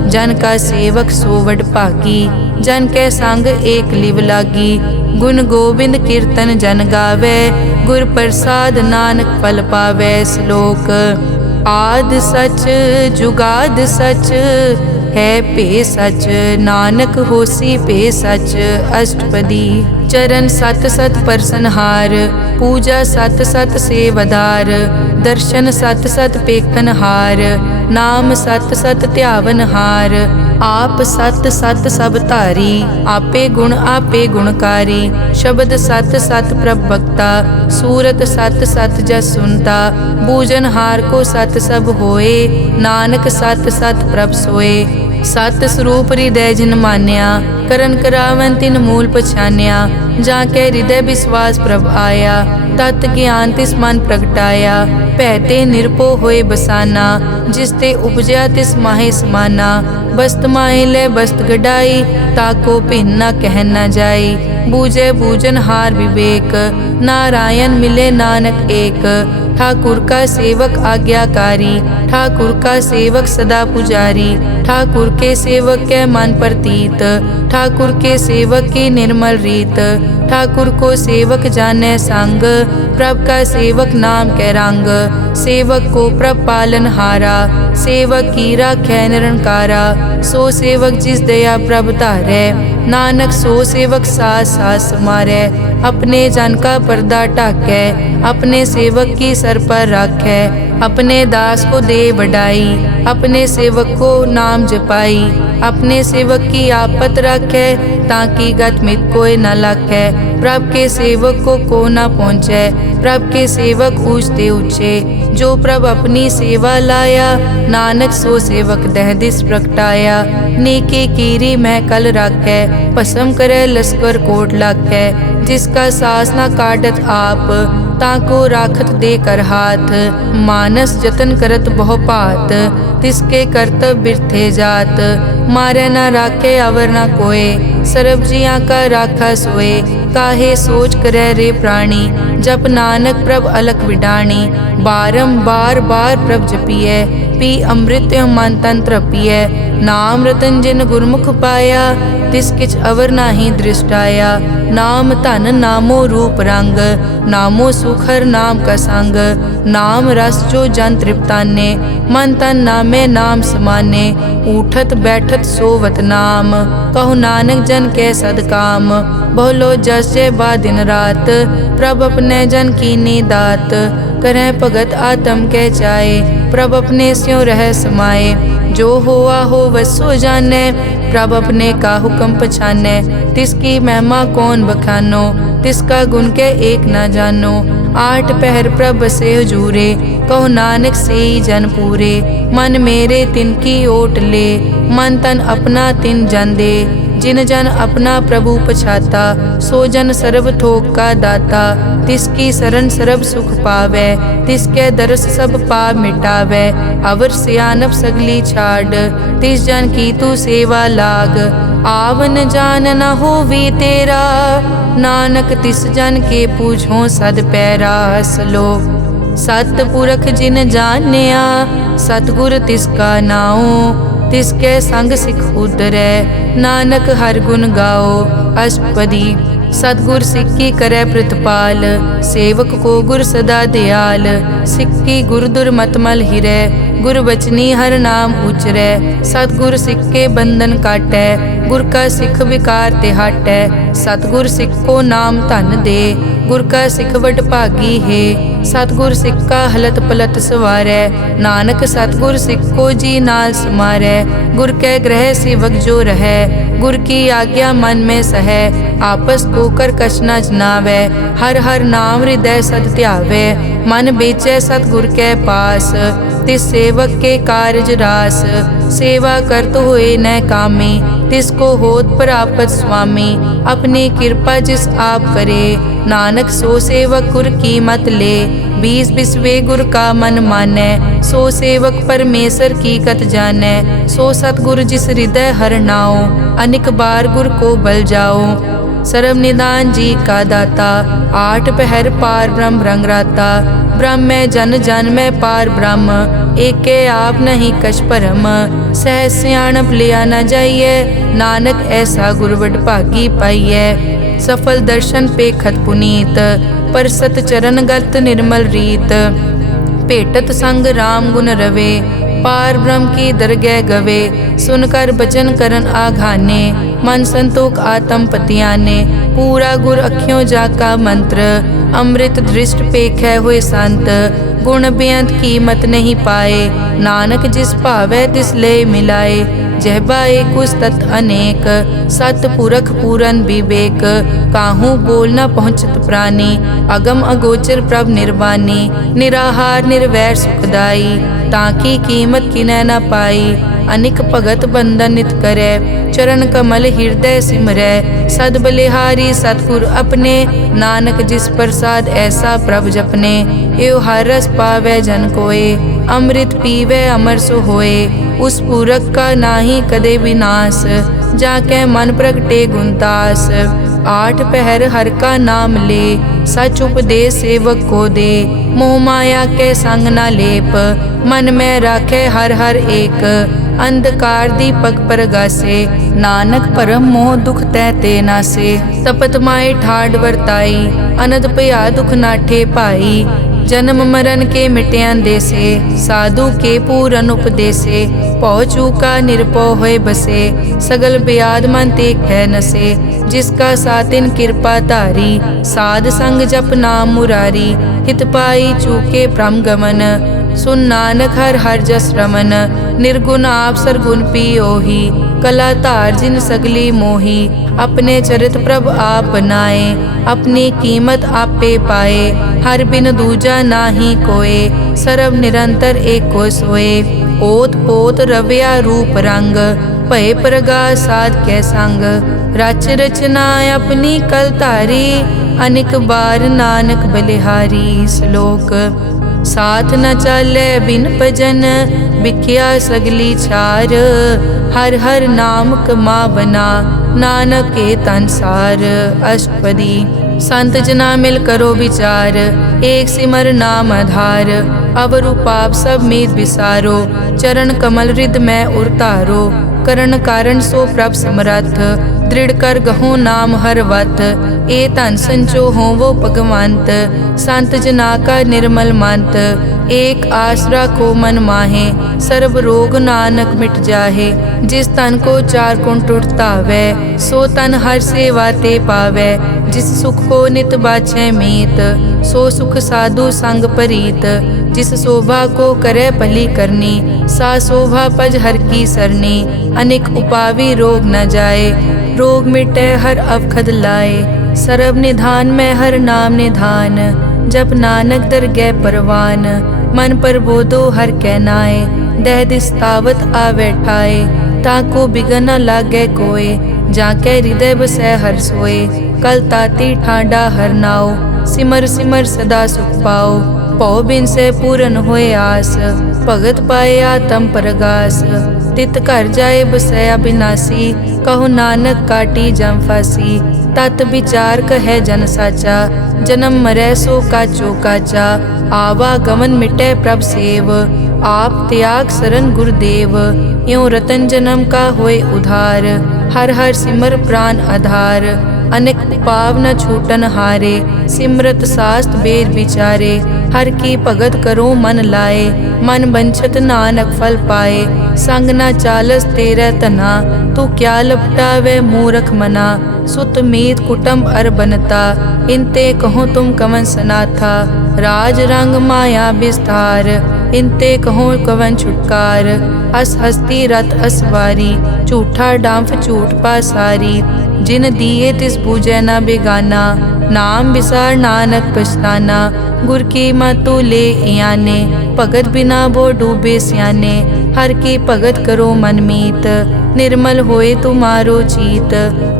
जन का सेवक सो वड भागी, जन के संग एक लिव लागी। गुण गोबिंद कीर्तन जन गावे, गुर प्रसाद नानक फल पावे। श्लोक आद सच जुगाद सच, है पे सच नानक होसी पे सच। अष्टपदी चरण सत सत परसनहार, पूजा सत सत सेवदार। दर्शन सत सत पेखनहार, नाम सत सत ध्यावनहार। आप सत सत सब धारी, आपे गुण आपे गुणकारी। शब्द सत सत प्रभ भक्ता, सूरत सत सत जस सुनता। बूझनहार को सत सब होए, नानक सत सत प्रभ सोए। सत स्वरूप हृदय जिन मान्या, करन करावन तिन मूल पछान्या। जाके हृदय विश्वास प्रभ आया, तत् ज्ञान तिस मन प्रगटाया। भैते निरपो होए बसाना, जिसते उपजया तिस माहे समाना। बस्त माहे ले बस्त गडाई, ताको भिन्न न कह न जाई। बूझे बूझन हार विवेक, नारायण मिले नानक एक। ठाकुर का सेवक आज्ञाकारी, ठाकुर का सेवक सदा पुजारी, ठाकुर के सेवक के मन प्रतीत, ठाकुर के सेवक की निर्मल रीत, ठाकुर को सेवक जाने संग, प्रभ का सेवक नाम के रंग, सेवक को प्रभ पालन हारा, सेवक की राखै निरंकारा, सो सेवक जिस दया प्रभ धारै, नानक सो सेवक सास सास समारै, अपने जन का पर्दा ढाकै, अपने सेवक की सर पर राखै, अपने दास को दे बढ़ाई, अपने सेवक को नाम जपाई, अपने सेवक की आपत राखै, ताकि गत मित कोई न लाखै, प्रभ के सेवक को न पहुँचै, प्रभ के सेवक ऊंचते ऊंचे, जो प्रभ अपनी सेवा लाया, नानक सो सेवक दह दिस प्रगटाया, नेके कीरी मैं कल राखै, भस्म करे लश्कर कोट लाखै, जिसका सास न काटत आप, ताको राखत दे कर हाथ, मानस जतन करत बहु पात, तिसके करतब बिरथे जात, मारे न राखे अवर न कोय, सर्ब जियां का राखा सोए, काहे सोच करे रे प्राणी, जप नानक प्रभ अलख विडाणी, बारंबार बार प्रभ जपिए, पी अमृत मन तन तृपिए, नाम रतन जिन गुरमुख पाया, तिस किछ अवर नाही दृष्टाया, नाम धन नामो रूप रंग, नामो सुखर नाम का संग, नाम रस जो जन तृप्ताने, मन तन नामे नाम समाने, उठत बैठत सोवत नाम, कहु नानक जन के सदकाम, बहुलो जस जय बा दिन रात, प्रभ अपने जन की दात, करें भगत आत्म के जाए, प्रभ अपने स्यों रह समाए, जो होआ हो वसो जाने, प्रभ अपने का हुक्म पछाने, तिसकी महिमा कौन बखानो, तिसका गुण के एक न जानो, आठ पहर प्रभ से हजूरे, कहो नानक से ही जन पूरे, मन मेरे तिन की ओट ले, मन तन अपना तिन जन दे, जिन जन अपना प्रभु पछाता, सो जन सर्व थोक का दाता, तिसकी शरण सर्व सुख पावे, तिसके दरस सब पाप मिटावे, अवर सियानप सगली छाड़, तिस जन की तू सेवा लाग, आवन जान न होवी तेरा, नानक तिस जन के पूछो सद पैरा, सलोक सतपुरख जिन जानिया, सतगुर तिसका नाओ, तिसके संग सिख उदरै, नानक हर गुण गाओ, अष्टपदी सतगुर सिक्की करे प्रतिपाल, सेवक को गुर सदा दयाल, सिक्की गुर दुर्मतमल हिरै, गुर बचनी हर नाम उचरै, सतगुर सिक्के बंधन काटै, गुर का सिख विकार ते हटै, सतगुर सिख को नाम धन दे, गुर का सिख वड भागी है, सतगुर सिख का हलत पलत सवारै, नानक सतगुर सिख को जी नाल समारै, गुर के ग्रह सेवक जो रहै, गुर की आज्ञा मन में सहै, आपस को कर कछ न जनावै, हर हर नाम हृदय सद ध्यावै, मन बेचै सतगुर के पास, तिस सेवक के कारज रास, सेवा करत होए न कामी, तिसको होत प्रापत स्वामी, अपनी कृपा जिस आप करे, नानक सो सेवक गुर की मत ले, बीस बिसवे गुर का मन मानै, सो सेवक परमेश्वर की कत जानै, सो सतगुर जिस हृदय हर नाओ, अनिक बार गुर को बल जाओ, सर्व निदान जी का दाता, आठ पहर पार ब्रह्म रंग राता, ब्रह्म में जन जन में पार ब्रह्म, एके आप नहीं कछ परम, सह सियाणप लिया न जाइए, नानक ऐसा गुरवड भागी पाइए, सफल दर्शन पे खत पुनीत, परसत चरण गत निर्मल रीत, भेटत संग राम गुण रवे, पार ब्रह्म की दरगह गवे, सुनकर बचन करन आघाने, मन संतोख आत्म पतियाने, पूरा गुर अखियों जाका मंत्र, अमृत दृष्ट पेखै हुए संत, गुण बेअंत कीमत नहीं पाए, नानक जिस भावै तिस ले मिलाए, जहबा एक उस तत् अनेक, सतपुरख पूरन विवेक, काहू बोल न पहुँचत प्राणी, अगम अगोचर प्रभ निर्वाणी, निराहार निर्वैर सुखदाई, ताकी कीमत किनै न पाई, अनिक भगत बंदन नित करै, चरण कमल हृदय सिमरै, सद बलिहारी सतगुर अपने, नानक जिस प्रसाद ऐसा प्रभ जपने, एव हर रस पावै जन कोय, अमृत पीवै अमर सो होए, उस पूरक का नाही कदे विनाश, जाके मन प्रगटे गुणतास, आठ पहर हर का नाम ले, सच उपदेश सेवक को दे, मोह माया के संग न लेप, मन में राखे हर हर एक। अंधकार दीपक परगासे, नानक परम मोह दुख तै ते नासे। तपत माए ठाड वर्ताई, अनद भया दुख नाठे पाई। जन्म मरण के मिट्यां देसे, साधु के पूरन उपदेसे। पौ चूका निरपौ होए बसे, सगल ब्याद मन ते कै नसे। जिसका सातिन कृपा धारी, साध संग जप नाम मुरारी। हित पाई चूके भ्रम गमन, सुन नानक हर हर जस रमन। निर्गुण आप सरगुण पियोही, कला धार जिन सगली मोही। अपने चरित प्रभ आप बनाए, अपनी कीमत आपे पाए। हर बिन दूजा नाहि कोय, सर्व निरंतर एको सोए। ओत पोत रव्या रूप रंग, भय प्रगास साध कै संग। रच रचना अपनी कल धारी, अनेक बार नानक बलिहारी। श्लोक साथ न चाले बिन भजन, बिख्या सगली छार। हर हर नाम कमावना, नानक के तनसार। अष्टपदी संत जना मिल करो विचार, एक सिमर नाम आधार। अवरु पाप सब मीत विसारो, चरण कमल रिद में उरतारो। करण कारण सो प्रभ समरथ, दृढ़ कर गहो नाम हर वत। ए धन संचो हो वो भगवंत, संत जना का निर्मल मंत। एक आसरा को मन माहे, सर्व रोग नानक मिट जाहे। जिस तन को चार गुण टूटता वै, सो तन हर सेवा ते पावै। जिस सुख को नित बाछै मीत, सो सुख साधु संग परीत। जिस शोभा को करे भली करनी, सा शोभा पज हर की सरनी। अनेक उपावी रोग न जाए, रोग मिटे हर अवखद लाए। सर्व निधान में हर नाम निधान, जप नानक दरगह परवान। मन पर बोधो हर कै नाए, दह दिस तावत आवे ठाए। ताको बिगन न लागे कोय, जाके हृदय बसै हर सोए। कल ताती ठांडा हर नाओ, सिमर सिमर सदा सुख पाओ। पौ बिन से पूरन होए आस, भगत पाए आत्म परगास। तित घर जाए बसया बिनासी, कहो नानक काटी जम फासी। तत विचार कहे जन साचा, जन्म मरै सो काचो काचा। आवागमन मिटे प्रभ सेव, आप त्याग शरण गुरुदेव। यों रतन जन्म का होए उधार, हर हर सिमर प्राण आधार। अनेक पाव न छूटन हारे, सिमरत शास्त्र वेद विचारे। हर की भगत करो मन लाए, मन बंछत नानक फल पाए। संग न चालस तेरे तना, तू क्या लपटावे मूरख मना। सुत मीत कुटुंब अर बनता, इनते कहो तुम कवन सनाथा। राज रंग माया विस्तार, इनते कहो कवन छुटकार। अस हस्ती रत असवारी, झूठा डांफ झूठ पासारी। जिन दिए तिस पूजै न बेगाना, नाम विसार नानक पछताना। गुर की मतु ले याने, भगत बिना वो डूबे स्याने। हर की भगत करो मन मीत, निर्मल होए तुम्हारो चीत।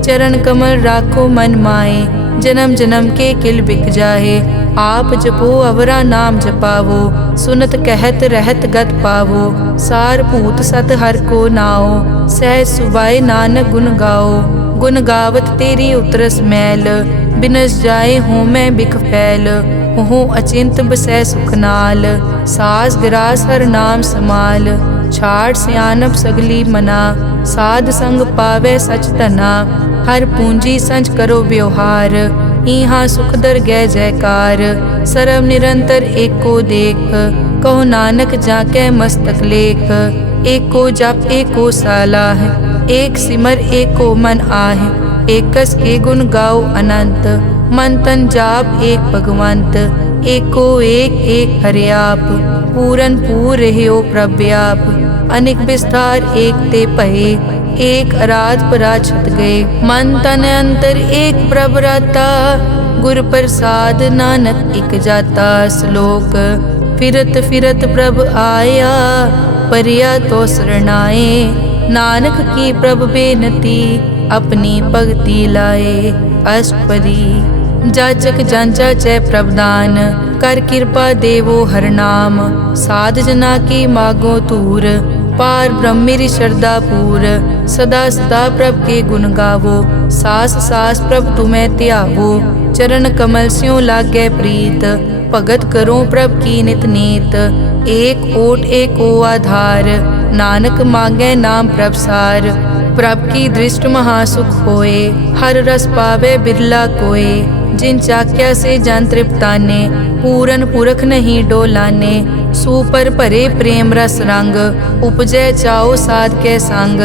चरण कमल राखो मन माए, जन्म जन्म के किल बिक जाहे। आप जपो अवरा नाम जपावो, सुनत कहत रहत गत पावो। सार भूत सत हर को नाओ, सहज सुबाए नानक गुण गाओ। गुण गावत तेरी उतरस मैल, बिनस जाए हूँ मैं बिख फैल। हूँ अचिंत बसै सुख नाल, सास ग्रास हर नाम समाल। छाड़ सियानप सगली मना, साध संग पावे सच तना। हर पूंजी संच करो व्यवहार, इहाँ सुख दर गै जयकार। सर्व निरंतर एको देख, कहो नानक जाके मस्तक लेख। एको जप एको सालाह, एक सिमर एको मन आह। एकस के गुण गाओ अनंत, मन तन जाप एक भगवंत। एको एक एक हरियाप, पूरन पूर रहियो प्रव्याप। अनेक विस्तार एक ते पहे, एक अराध पराछत गए। मन तन अंतर एक प्रभ राता, गुर प्रसाद नानक इक जाता। श्लोक फिरत फिरत प्रभ आया, परिया तो शरणाए। नानक की प्रभ बेनती, अपनी भगति लाए। अष्टपदी जाचक जांचा चै प्रभदान, कर कृपा देवो हर नाम। साध जना की मागो तूर, पार ब्रह्मेरी श्रद्धा पूर। सदा सदा प्रभ के गुण गावो, सास सास प्रभ तुम्हें त्यावो। चरण कमल स्यों लागे प्रीत, भगत करो प्रभ की नित नीत। एक ओट एक ओ आधार, नानक मांगे नाम प्रभ सार। प्रभ की दृष्ट महासुख होए, हर रस पावे बिरला कोय। जिन चाक्या से जन तृप्ताने, पूरन पुरख नहीं डोलाने। सुपर भरे प्रेम रस रंग, उपजै चाओ साध के संग।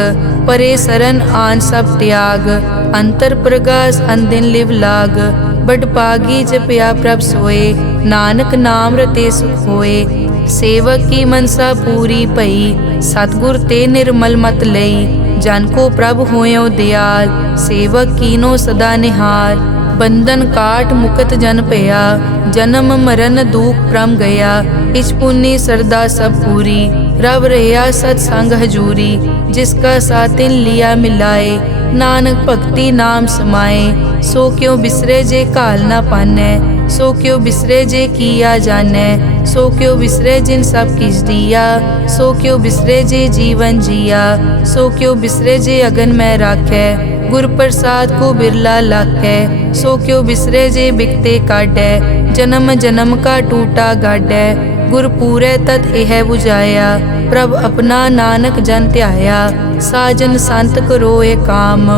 परे सरन आन सब त्याग, अंतर प्रगास अनदिन लिव लाग। बड़ पागी जपया प्रभ सोए, नानक नाम रते सुख होए। सेवक की मनसा पूरी पई, सतगुर ते निर्मल मत लई। जन को प्रभ होयो दयाल, सेवक कीनो सदा निहाल। बंधन काट मुकत जन पया, जन्म मरण दुख प्रम गया। इच पुन्नी सरदा सब पूरी, रव रहा सत्संग हजूरी। जिसका सातिन लिया मिलाए, नानक भक्ति नाम समाए। सो क्यों बिसरे जे काल ना पानै, सो क्यों बिसरे जे किया जानै। सो क्यों बिसरे जिन सब किस दिया, सो क्यों बिसरे जे जीवन जिया। सो क्यों बिसरे जे अगन में राखै, गुर प्रसाद को बिरला लाखै। सो क्यों बिसरे जे बिकते काटै, जन्म जन्म का टूटा गाडै। गुर पूरे तत एह बुझाया, प्रभ अपना नानक जन ध्याया। साजन संत करो ए काम,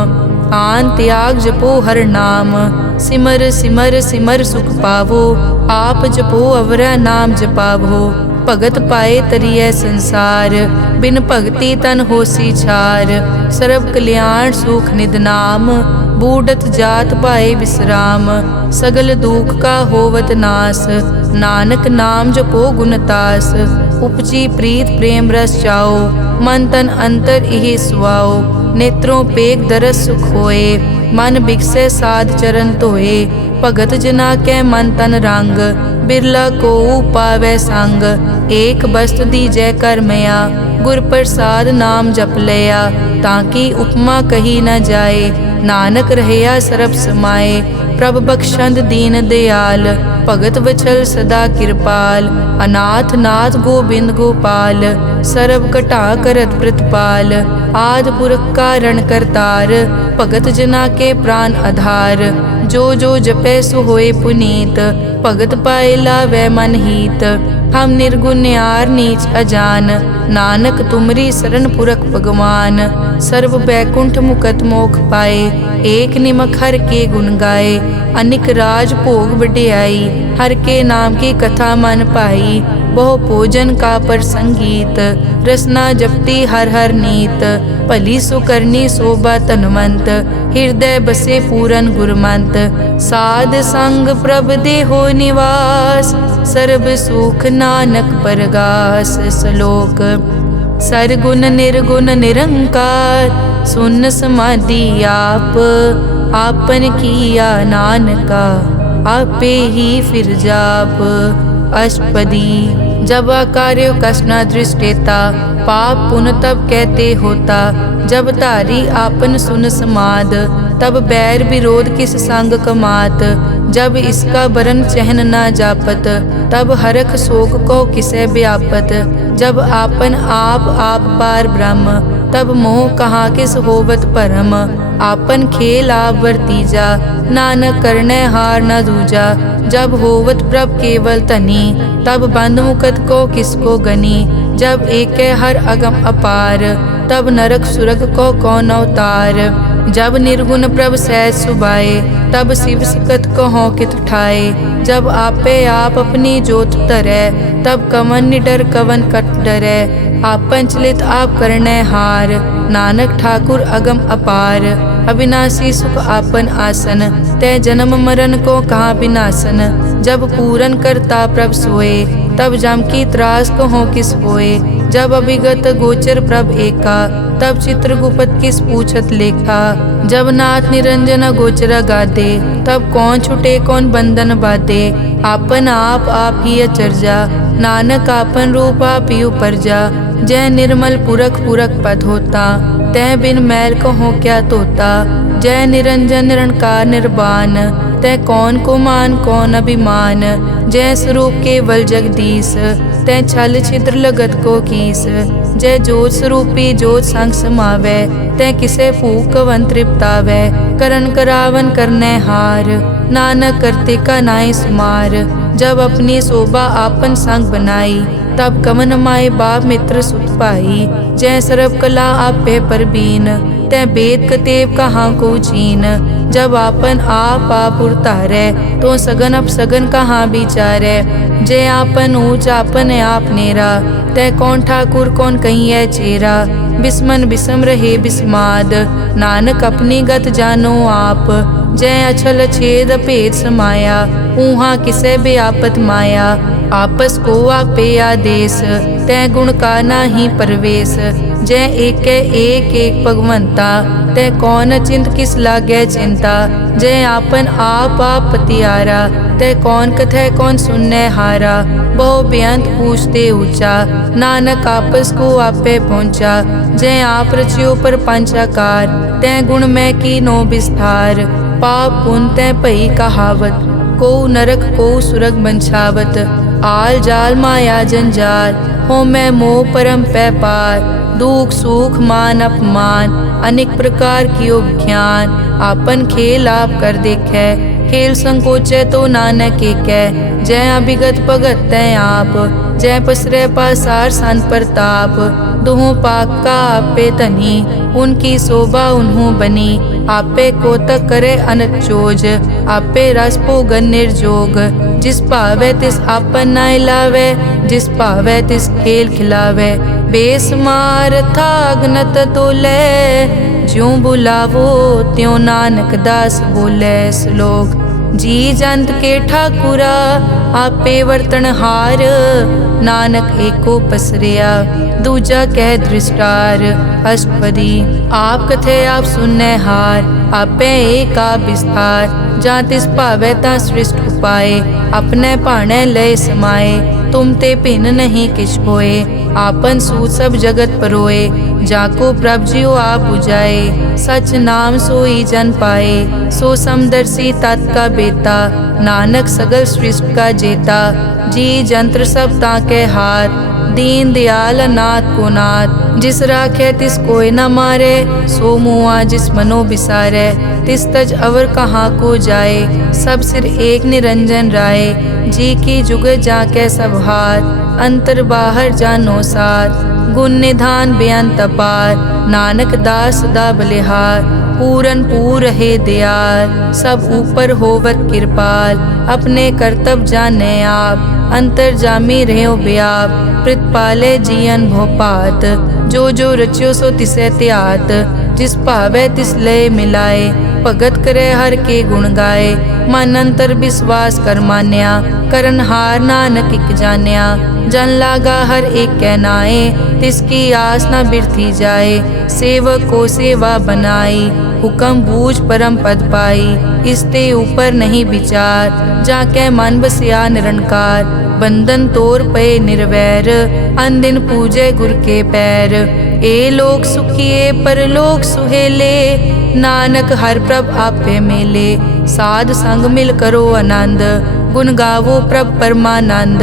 आन त्याग जपो हर नाम। सिमर सिमर सिमर सुख पावो, आप जपो अवरा नाम जपावो। भगत पाए तरिए संसार, बिन भगति तन होसी छार। सर्व कल्याण सुख निध नाम, बूढ़त जात पाए विश्राम। सगल दुख का होवत नास, नानक नाम जपो गुणतास। उपजी प्रीत प्रेम रस चाओ, मन तन अंतर इहि सुआओ। नेत्रों पेग दरस सुख होए, मन बिकसे साध चरण धोए। भगत जना के मन तन रंग, बिरला को पावै संग। एक बस्त दीजै कर मया, गुर प्रसाद नाम जप लया। ताकि उपमा कही न जाए, नानक रहया सरब समाए। प्रभ बख्शंद दीन दयाल, भगत वचल सदा कृपाल। अनाथ नाथ गोबिंद गोपाल, सरब कटा करत प्रतिपाल। आद पुरख कारण करतार, भगत जना के प्राण आधार। जो जो जपै सो होए पुनीत, भगत पाए लावै मन हीत। हम निर्गुण न्यार नीच अजान, नानक तुमरी शरण पुरख भगवान। सर्व बैकुंठ मुकत मोख पाए, एक निमक हर के गुण गाए। अनिक राज भोग वड्याई, हर के नाम की कथा मन पाई। बहु भोजन का पर संगीत, रसना जपती हर हर नीत। भली सुकरनी शोभा तनवंत, हृदय बसे पूरन गुरमंत। साध संग प्रभ देहो निवास, सर्ब सुख नानक परगास। श्लोक सरगुण निर्गुण निरंकार, सुन समाधि आप। आपन किया नानका, आपे ही फिर जाप। अष्टपदी जब कार्य कष्ट न दृष्टेता, पाप पुण्य तब कहते होता। जब धारी आपन सुन समाद, तब बैर विरोध किस संग कमात। जब इसका बरन चहन न जापत, तब हरख शोक को किसे व्यापत। जब आपन आप पार ब्रह्म, तब मोह कहाँ किस होवत परम। आपन खेल आप वर्तीजा, नानक करने हार न दूजा। जब होवत प्रभ केवल तनी, तब बंद मुकत को किसको गनी। जब एक हर अगम अपार, तब नरक सुरग को कौन अवतार। जब निर्गुण प्रभ सहज सुभाए, तब शिव सकत कहो कित ठाए। जब आपे आप अपनी जोत धरै, तब कवन निडर कवन कट डरै। आपन चलित आप करने हार, नानक ठाकुर अगम अपार। अविनाशी सुख आपन आसन, तै जन्म मरण को कहाँ विनाशन। जब पूरन करता प्रभ सोए, तब जम की त्रास कहो किस होए। जब अभिगत गोचर प्रभ एका, तब चित्रगुप्त किस पूछत लेखा। जब नाथ निरंजन गोचर गादे, तब कौन छुटे कौन बंधन बाधे। आपन आप ही अचरजा, नानक आपन रूप आप ही उपरजा। जय निर्मल पुरख पुरख पद होता, तै बिन मैल कहो क्या तोता। जय निरंजन निरंकार निर्वाण, तै कौन को मान कौन अभिमान। जय स्वरूप केवल जगदीश, तै छल छिद्र लगत को कीस। जय जोत स्वरूपी जोत संग समावै, तै किसे भूख कवन तृप्तावै। करन करावन करने हार, नानक करते का नाई सुमार। जब अपनी शोभा आपन संग बनाई, तब कमन माए बाप मित्र सुत पाई। जय सर्व कला आपे परबीन, तै वेद कतेब कहाँ को चीन। जब आपन आप उतारै, तो सगन अपसगन कहाँ विचारै। जय आपन ऊंच आपन आप नेरा, तै कौन ठाकुर कौन कहिए चेरा। बिस्मन बिसम रहे बिस्माद, नानक अपनी गत जानो आप। जय अछल छेद भेद समाया, ऊहा किसे बेआपत माया। आपस को आपे आदेश, तै गुण का नाही परवेश। जय एक भगवंता, तै कौन चिंत किस लागे चिंता। जय आपन आप पतियारा, तै कौन कथै कौन सुनने हारा। बहु बेअंत पूछते ऊंचा, नानक आपस को आपे पहुँचा। जय आप रचियो पर पंचाकार, तै गुण में कीनो विस्तार। पाप पुन तै भई कहावत, को नरक को सुरग बंछावत। आल जाल माया जंजाल, हो मैं मोह परम पै पार। दुख सुख मान अपमान, अनेक प्रकार कियो विख्यान। आपन खेल आप कर देखे, खेल संकोचे तो नानक एकै। जय अभिगत भगत तै आप, जय पसरै पासार संत प्रताप। दुहों पाक का आपे तनी, उनकी शोभा उन्हों बनी। आपे कोतक करे अनत चोज, आपे रस भोगन निर्जोग। जिस भावे तिस आपन नाय लावे, जिस भावे तिस खेल खिलावे। बेसमार था अगनत तोले, ज्यों बुलावो त्यों नानक दास बोले। श्लोक। जी जंत के ठाकुरा, आपे वर्तनहार। नानक एको पसरिया, दूजा कह दृष्टार। अष्टपदी। आप कथे आप सुनने हार, आपे एक आप विस्तार। जा तिस भावे ता सृष्ट उपाय, अपने भाणे लय समाए। तुम ते भिन्न नहीं किछ होए, आपन सूत सब जगत परोए। जाको प्रभ जियो आप बुझाए, सच नाम सोई जन पाए। सो समदर्शी तत् का बेता, नानक सगल सृष्टि का जेता। जी जंत्र सब ताके हाथ, दीन दयाल नाथ को नाथ। जिस राखे तिस कोई न मारे, सो मुआ जिस मनो बिसारे। तिस तज अवर कहाँ को जाए, सब सिर एक निरंजन राय। जी की जुग जाके सब हाथ, अंतर बाहर जानो साथ। गुण निधान बेअंत अपार, नानक दास सदा बलिहार। पूरन पूर रहे दयाल, सब ऊपर होवत कृपाल। अपने कर्तव्य जाने आप, अंतर जामी रहो व्याप। प्रतिपाले जियन भोपात, जो जो रच्यो सो तिसे त्यात। जिस भावे तिस लय मिलाए, भगत करे हर के गुण गाए। मन अंतर विश्वास कर मान्या, करन हार नानक इक जान्या। जन लागा हर एक कै नाए, तिसकी आस न बिरथी जाए। सेवक को सेवा बनाई, हुक्म बूझ परम पद पाई। इसते ऊपर नहीं विचार, जाके मन बसिया निरंकार। बंधन तोर पे निर्वैर, अन दिन पूजे गुर के पैर। ए लोक सुखिए परलोक सुहेले, नानक हर प्रभ आपे मेले। साध संग मिल करो आनंद, गुण गावो प्रभ परमानंद।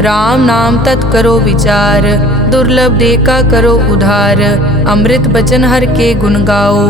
राम नाम तत् करो विचार, दुर्लभ देखा करो उधार। अमृत बचन हर के गुण गाओ,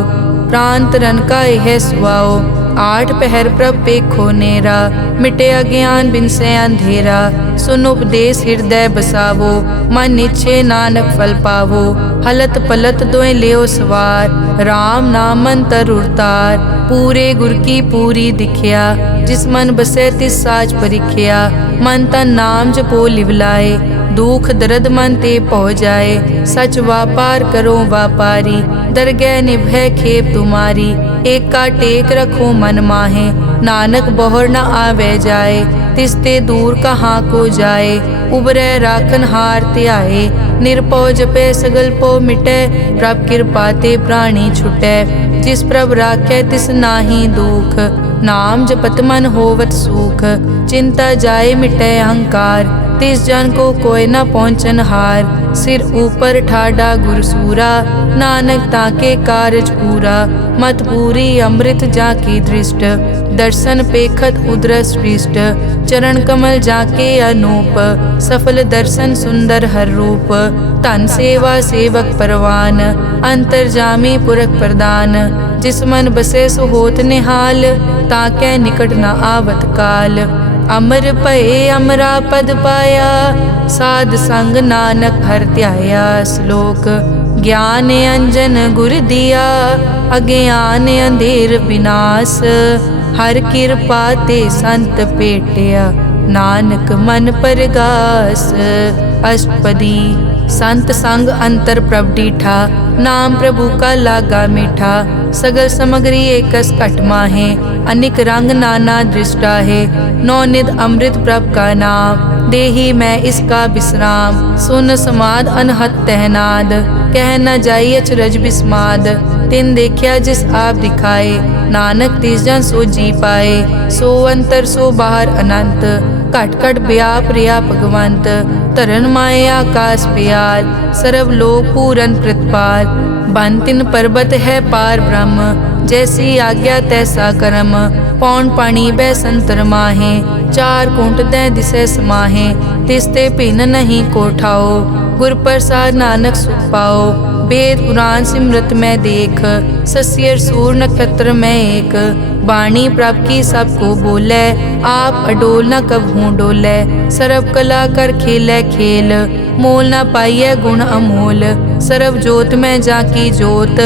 प्राण तरन का यह सुआओ। आठ पहर प्रभ पेखो नेरा, मिटे अज्ञान बिन से अंधेरा। सुन उपदेश हृदय बसावो, मन इच्छे नानक फल पावो। हलत पलत दोय लियो सवार, राम नाम अंतर उरतार। पूरे गुर की पूरी दिखिया, जिस मन बसे तिस साच परिख्या। मन तन नाम जपो लिवलाए, दुख दर्द मन ते पौ जाए। सच व्यापार करो व्यापारी, दरगह निभय खेप तुम्हारी। एक का टेक रखो मन माहे, नानक बहुर न आवे जाए। तिसते दूर कहाँ को जाए, उबरे राखन हार त्याए। निरपौ जपे सगल पो मिटे, प्रभ कृपा ते प्राणी छुटे। जिस प्रभ राखे तिस नाहि दुख, नाम जपत मन होवत सुख। चिंता जाए मिटे अहंकार, तिस जन को कोई न पहुँचन हार। सिर ऊपर ठाडा गुरसूरा, नानक ताके कारज पूरा। मत पूरी अमृत जाकी दृष्ट, दर्शन पेखत उदरस पृष्ठ। चरण कमल जाके अनूप, सफल दर्शन सुंदर हर रूप। तन सेवा सेवक परवान, अंतर्जामी पुरख प्रदान। जिस मन बसे सो होत निहाल, ताके निकट न आवत काल। अमर भये अमरा पद पाया, साध संग नानक हर ध्याया। श्लोक ज्ञान अंजन गुर दिया, अज्ञान अंधेर विनाश। हर कृपा ते संत पेटिया, नानक मन परगास। अष्टपदी संत संग अंतर प्रभ डीठा, नाम प्रभु का लागा मीठा। सगल समग्री एकस घट माहे, अनिक रंग नाना दृष्टा है। नौनिध अमृत प्रभ का नाम, देही मैं इसका विश्राम। सुन समाद अनहत तहनाद, कह न जाई अचरज बिस्माद। तिन देखिया जिस आप दिखाए, नानक तिस जन सो जी पाए। सो अंतर सो बाहर अनंत, घट घट व्याप रिया भगवंत। धरन माए आकाश प्याल, सर्व लोक पूरन प्रतिपाल। बन तिन पर्वत है पार ब्रह्म, जैसी आज्ञा तैसा कर्म। पौन पानी बै संतर माहे, चार कुंट दै दिसै समाहे। तिसते भिन्न नहीं कोठाओ, गुर प्रसाद नानक सुख पाओ। वेद पुराण सिमरत में देख, सस्यर सूर नक्षत्र में एक। वाणी प्रभ की सबको बोले, आप अडोल न कबहूँ डोले। सर्व कला कर खेलै खेल, मोल न पाइयै गुण अमोल। सर्व जोत में जाकी जोत,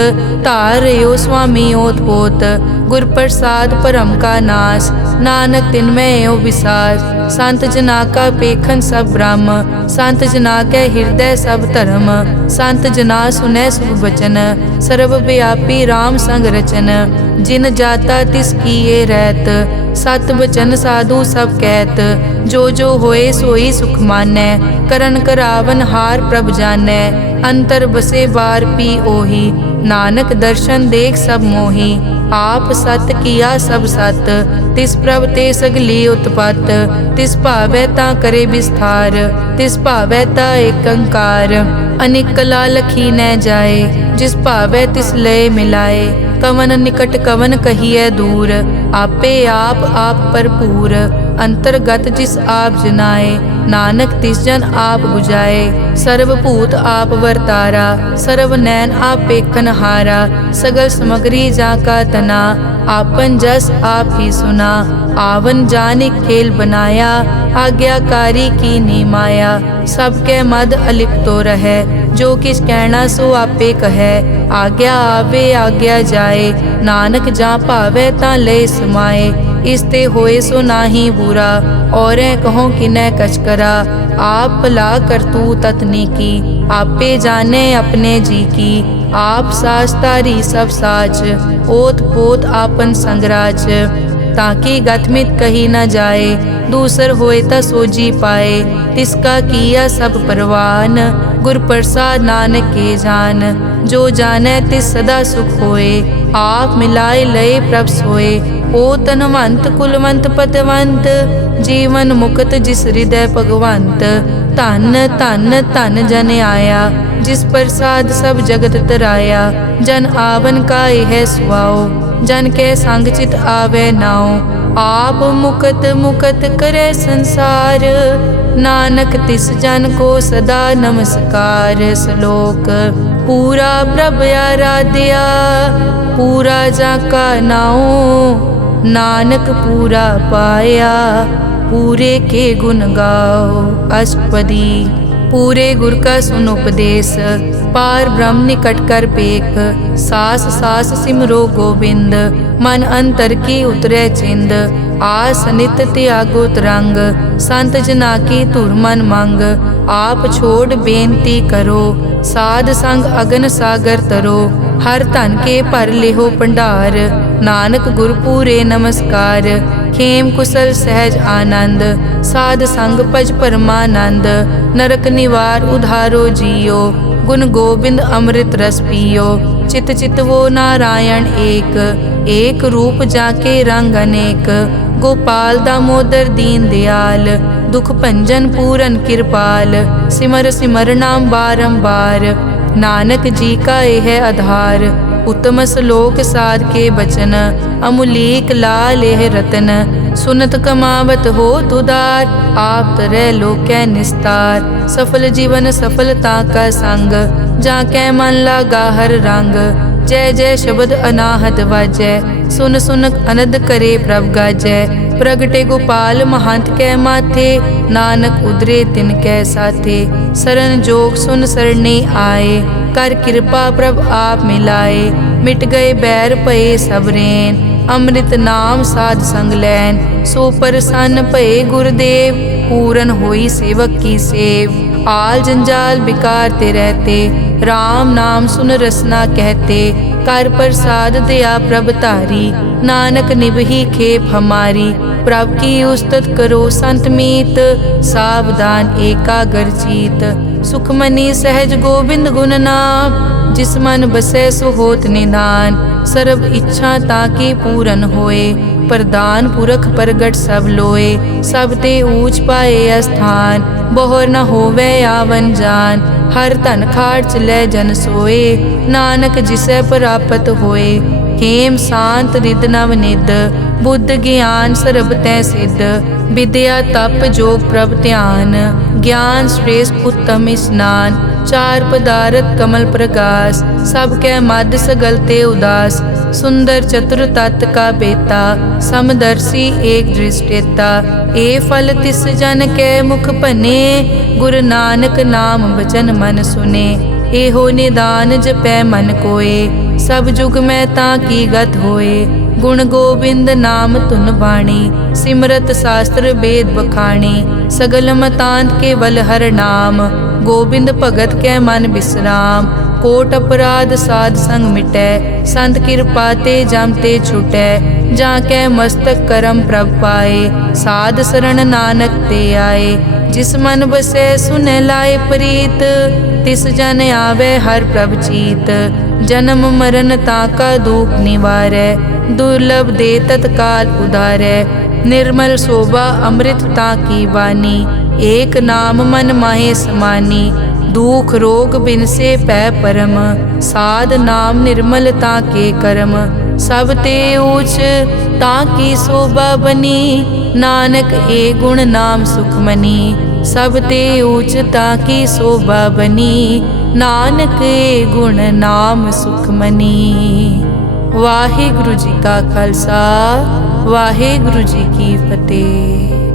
धार रहो स्वामी ओत पोत। गुर प्रसाद परम का नाश, नानक तिन में यो विसास। संत जना का पेखन सब ब्रह्म, संत जना के हृदय सब धर्म। संत जना सुनै शुभ वचन, सर्व व्यापी राम संग रचन। जिन जाता तिस किए रहत, सत बचन साधु सब कहत। जो जो होए सोई सुख मानै, करन करावन हार प्रभ जानै। अंतर बसे बार पी ओही, नानक दर्शन देख सब मोही। आप सत किया सब सत, तिस प्रभ ते सगली उत्पत। तिस भावै ता करे विस्तार, तिस भावै ता एक अंकार। अनेक कला लखी न जाए, जिस भावै तिस लय मिलाए। कवन निकट कवन कहिए दूर, आपे आप भरपूर। अंतर्गत जिस आप जनाए, नानक तिस जन आप बुझाए। सर्वभूत आप वर्तारा, सर्व नैन आप पेखन हारा। सगल समग्री जाका तना, आपन जस आप ही सुना। आवन जान खेल बनाया, आज्ञाकारी की नी माया। सबके मद अलिप्तो रहे, जो किस कहना सो आपे कहे। आज्ञा आवे आज्ञा जाए, नानक जा भावे ता ले समाए। इसते होए सो नाही बुरा, और कहो किनै कछ करा। आप भला करतू ततनी की, आपे जाने अपने जी की। आप साच तारी सब साच, ओत पोत आपन संगराज। ताकि गतमित कही न जाए, दूसर होए ता सोजी पाए। तिसका किया सब परवान, गुर प्रसाद नानक के जान। जो जाने तिस सदा सुख होए, आप मिलाए लय प्रभ सोए। ओ तनवंत कुलवंत पतवंत, जीवन मुक्त जिस हृदय भगवंत। धन धन धन जन आया, जिस प्रसाद सब जगत तराया। जन आवन का यह सुआओ, जन के संग चित आवे नाओ। आप मुकत मुकत करे संसार, नानक तिस जन को सदा नमस्कार। श्लोक पूरा प्रभ आराध्या, पूरा जाका नाओ। नानक पूरा पाया, पूरे के गुण गाओ। अष्टपदी पूरे गुर का सुन उपदेश, पार ब्रह्म निकट कर पेख। सास सास सिमरो गोविंद, मन अंतर की उतरे चिंद। आस नित त्यागो तरंग, संत जना की धुर मन मंग। आप छोड़ बेनती करो, साध संग अगन सागर तरो। हर धन के भर लेहो भंडार, नानक गुर पूरे नमस्कार। खेम कुशल सहज आनंद, साध संग भज परमानंद। नरक निवार उधारो जियो, गुण गोविंद अमृत रस पियो। चित चित वो नारायण एक, एक रूप जाके रंग अनेक। गोपाल दामोदर दीन दयाल, दुख भंजन पूरन कृपाल। सिमर सिमर नाम बारंबार, नानक जी का यह आधार। उत्तम श्लोक साध के बचन, अमुलीक लाल यह रतन। सुनत कमावत हो तुदार, आप तरह लोकै निस्तार। सफल जीवन सफलता का संग, जाकै मन लागा हर रंग। जय जय शब्द अनाहत वाजै, सुन सुन अनद करे प्रभ गाजै। प्रगटे गोपाल महंत कै माथे, नानक उदरे तिन कै साथे। सरन जोग सुन सरने आए, कर कृपा प्रभ आप मिलाए। मिट गए बैर भये सब रैन, अमृत नाम साध संग लैन। सो प्रसन्न भये गुरुदेव, पूरन होई सेवक की सेव। आल जंजाल बिकार ते रहते, राम नाम सुन रसना कहते। कर प्रसाद दया प्रभ तारी, नानक निभही खेप हमारी। प्रभ की उस्तत करो संत मीत, सावधान एकाग्र चीत। सुखमनी सहज गोबिंद गुण नाम, जिस मन बसै सो होत निधान। सर्ब इच्छा ताकी पूरन होए, प्रदान पुरख प्रगट सब लोए। सब ते ऊंच पाए अस्थान, बहुर न होवे आवन जान। हर धन खाट चलै जन सोए, नानक जिसै प्राप्त होए। हेम शांत रिद नव निद, बुद्ध ज्ञान सर्ब तै सिद्ध। विद्या तप जोग प्रभ ध्यान, ज्ञान श्रेष्ठ उत्तम स्नान। चार पदारथ कमल प्रकाश, सब कै मद सगल ते उदास। सुंदर चतुर तत् का बेता, समदर्शी एक दृष्टेता। ए फल तिस जन कै मुख बने, गुरु नानक नाम बचन मन सुने। एहो निदान जपै मन कोय, सब जुग में ताकी गत होए। गुण गोबिंद नाम धुन बाणी, सिमरत शास्त्र वेद बखाणी। सगल मतांत केवल हर नाम, गोबिंद भगत कै मन विश्राम। कोट अपराध साध संग मिटै, संत कृपा ते जम ते छुटै। जाकै मस्तक करम प्रभ पाए, साध शरण नानक ते आए। जिस मन बसै सुनै लाए प्रीत, तिस जन आवे हर प्रभ चीत। जन्म मरण ताका दुख निवारै, दुर्लभ दे तत्काल उधारै। निर्मल शोभा अमृत ताकी वाणी, एक नाम मन माहे समानी। दुख रोग बिन से पै परम, साध नाम निर्मल ताके करम। सब ते ऊच ताकी शोभा बनी, नानक ए गुण नाम सुखमनी। सब ते ऊच ताकी शोभा बनी, नानक ए गुण नाम सुखमनी। वाहिगुरु जी का खालसा, वाहिगुरु जी की फतेह।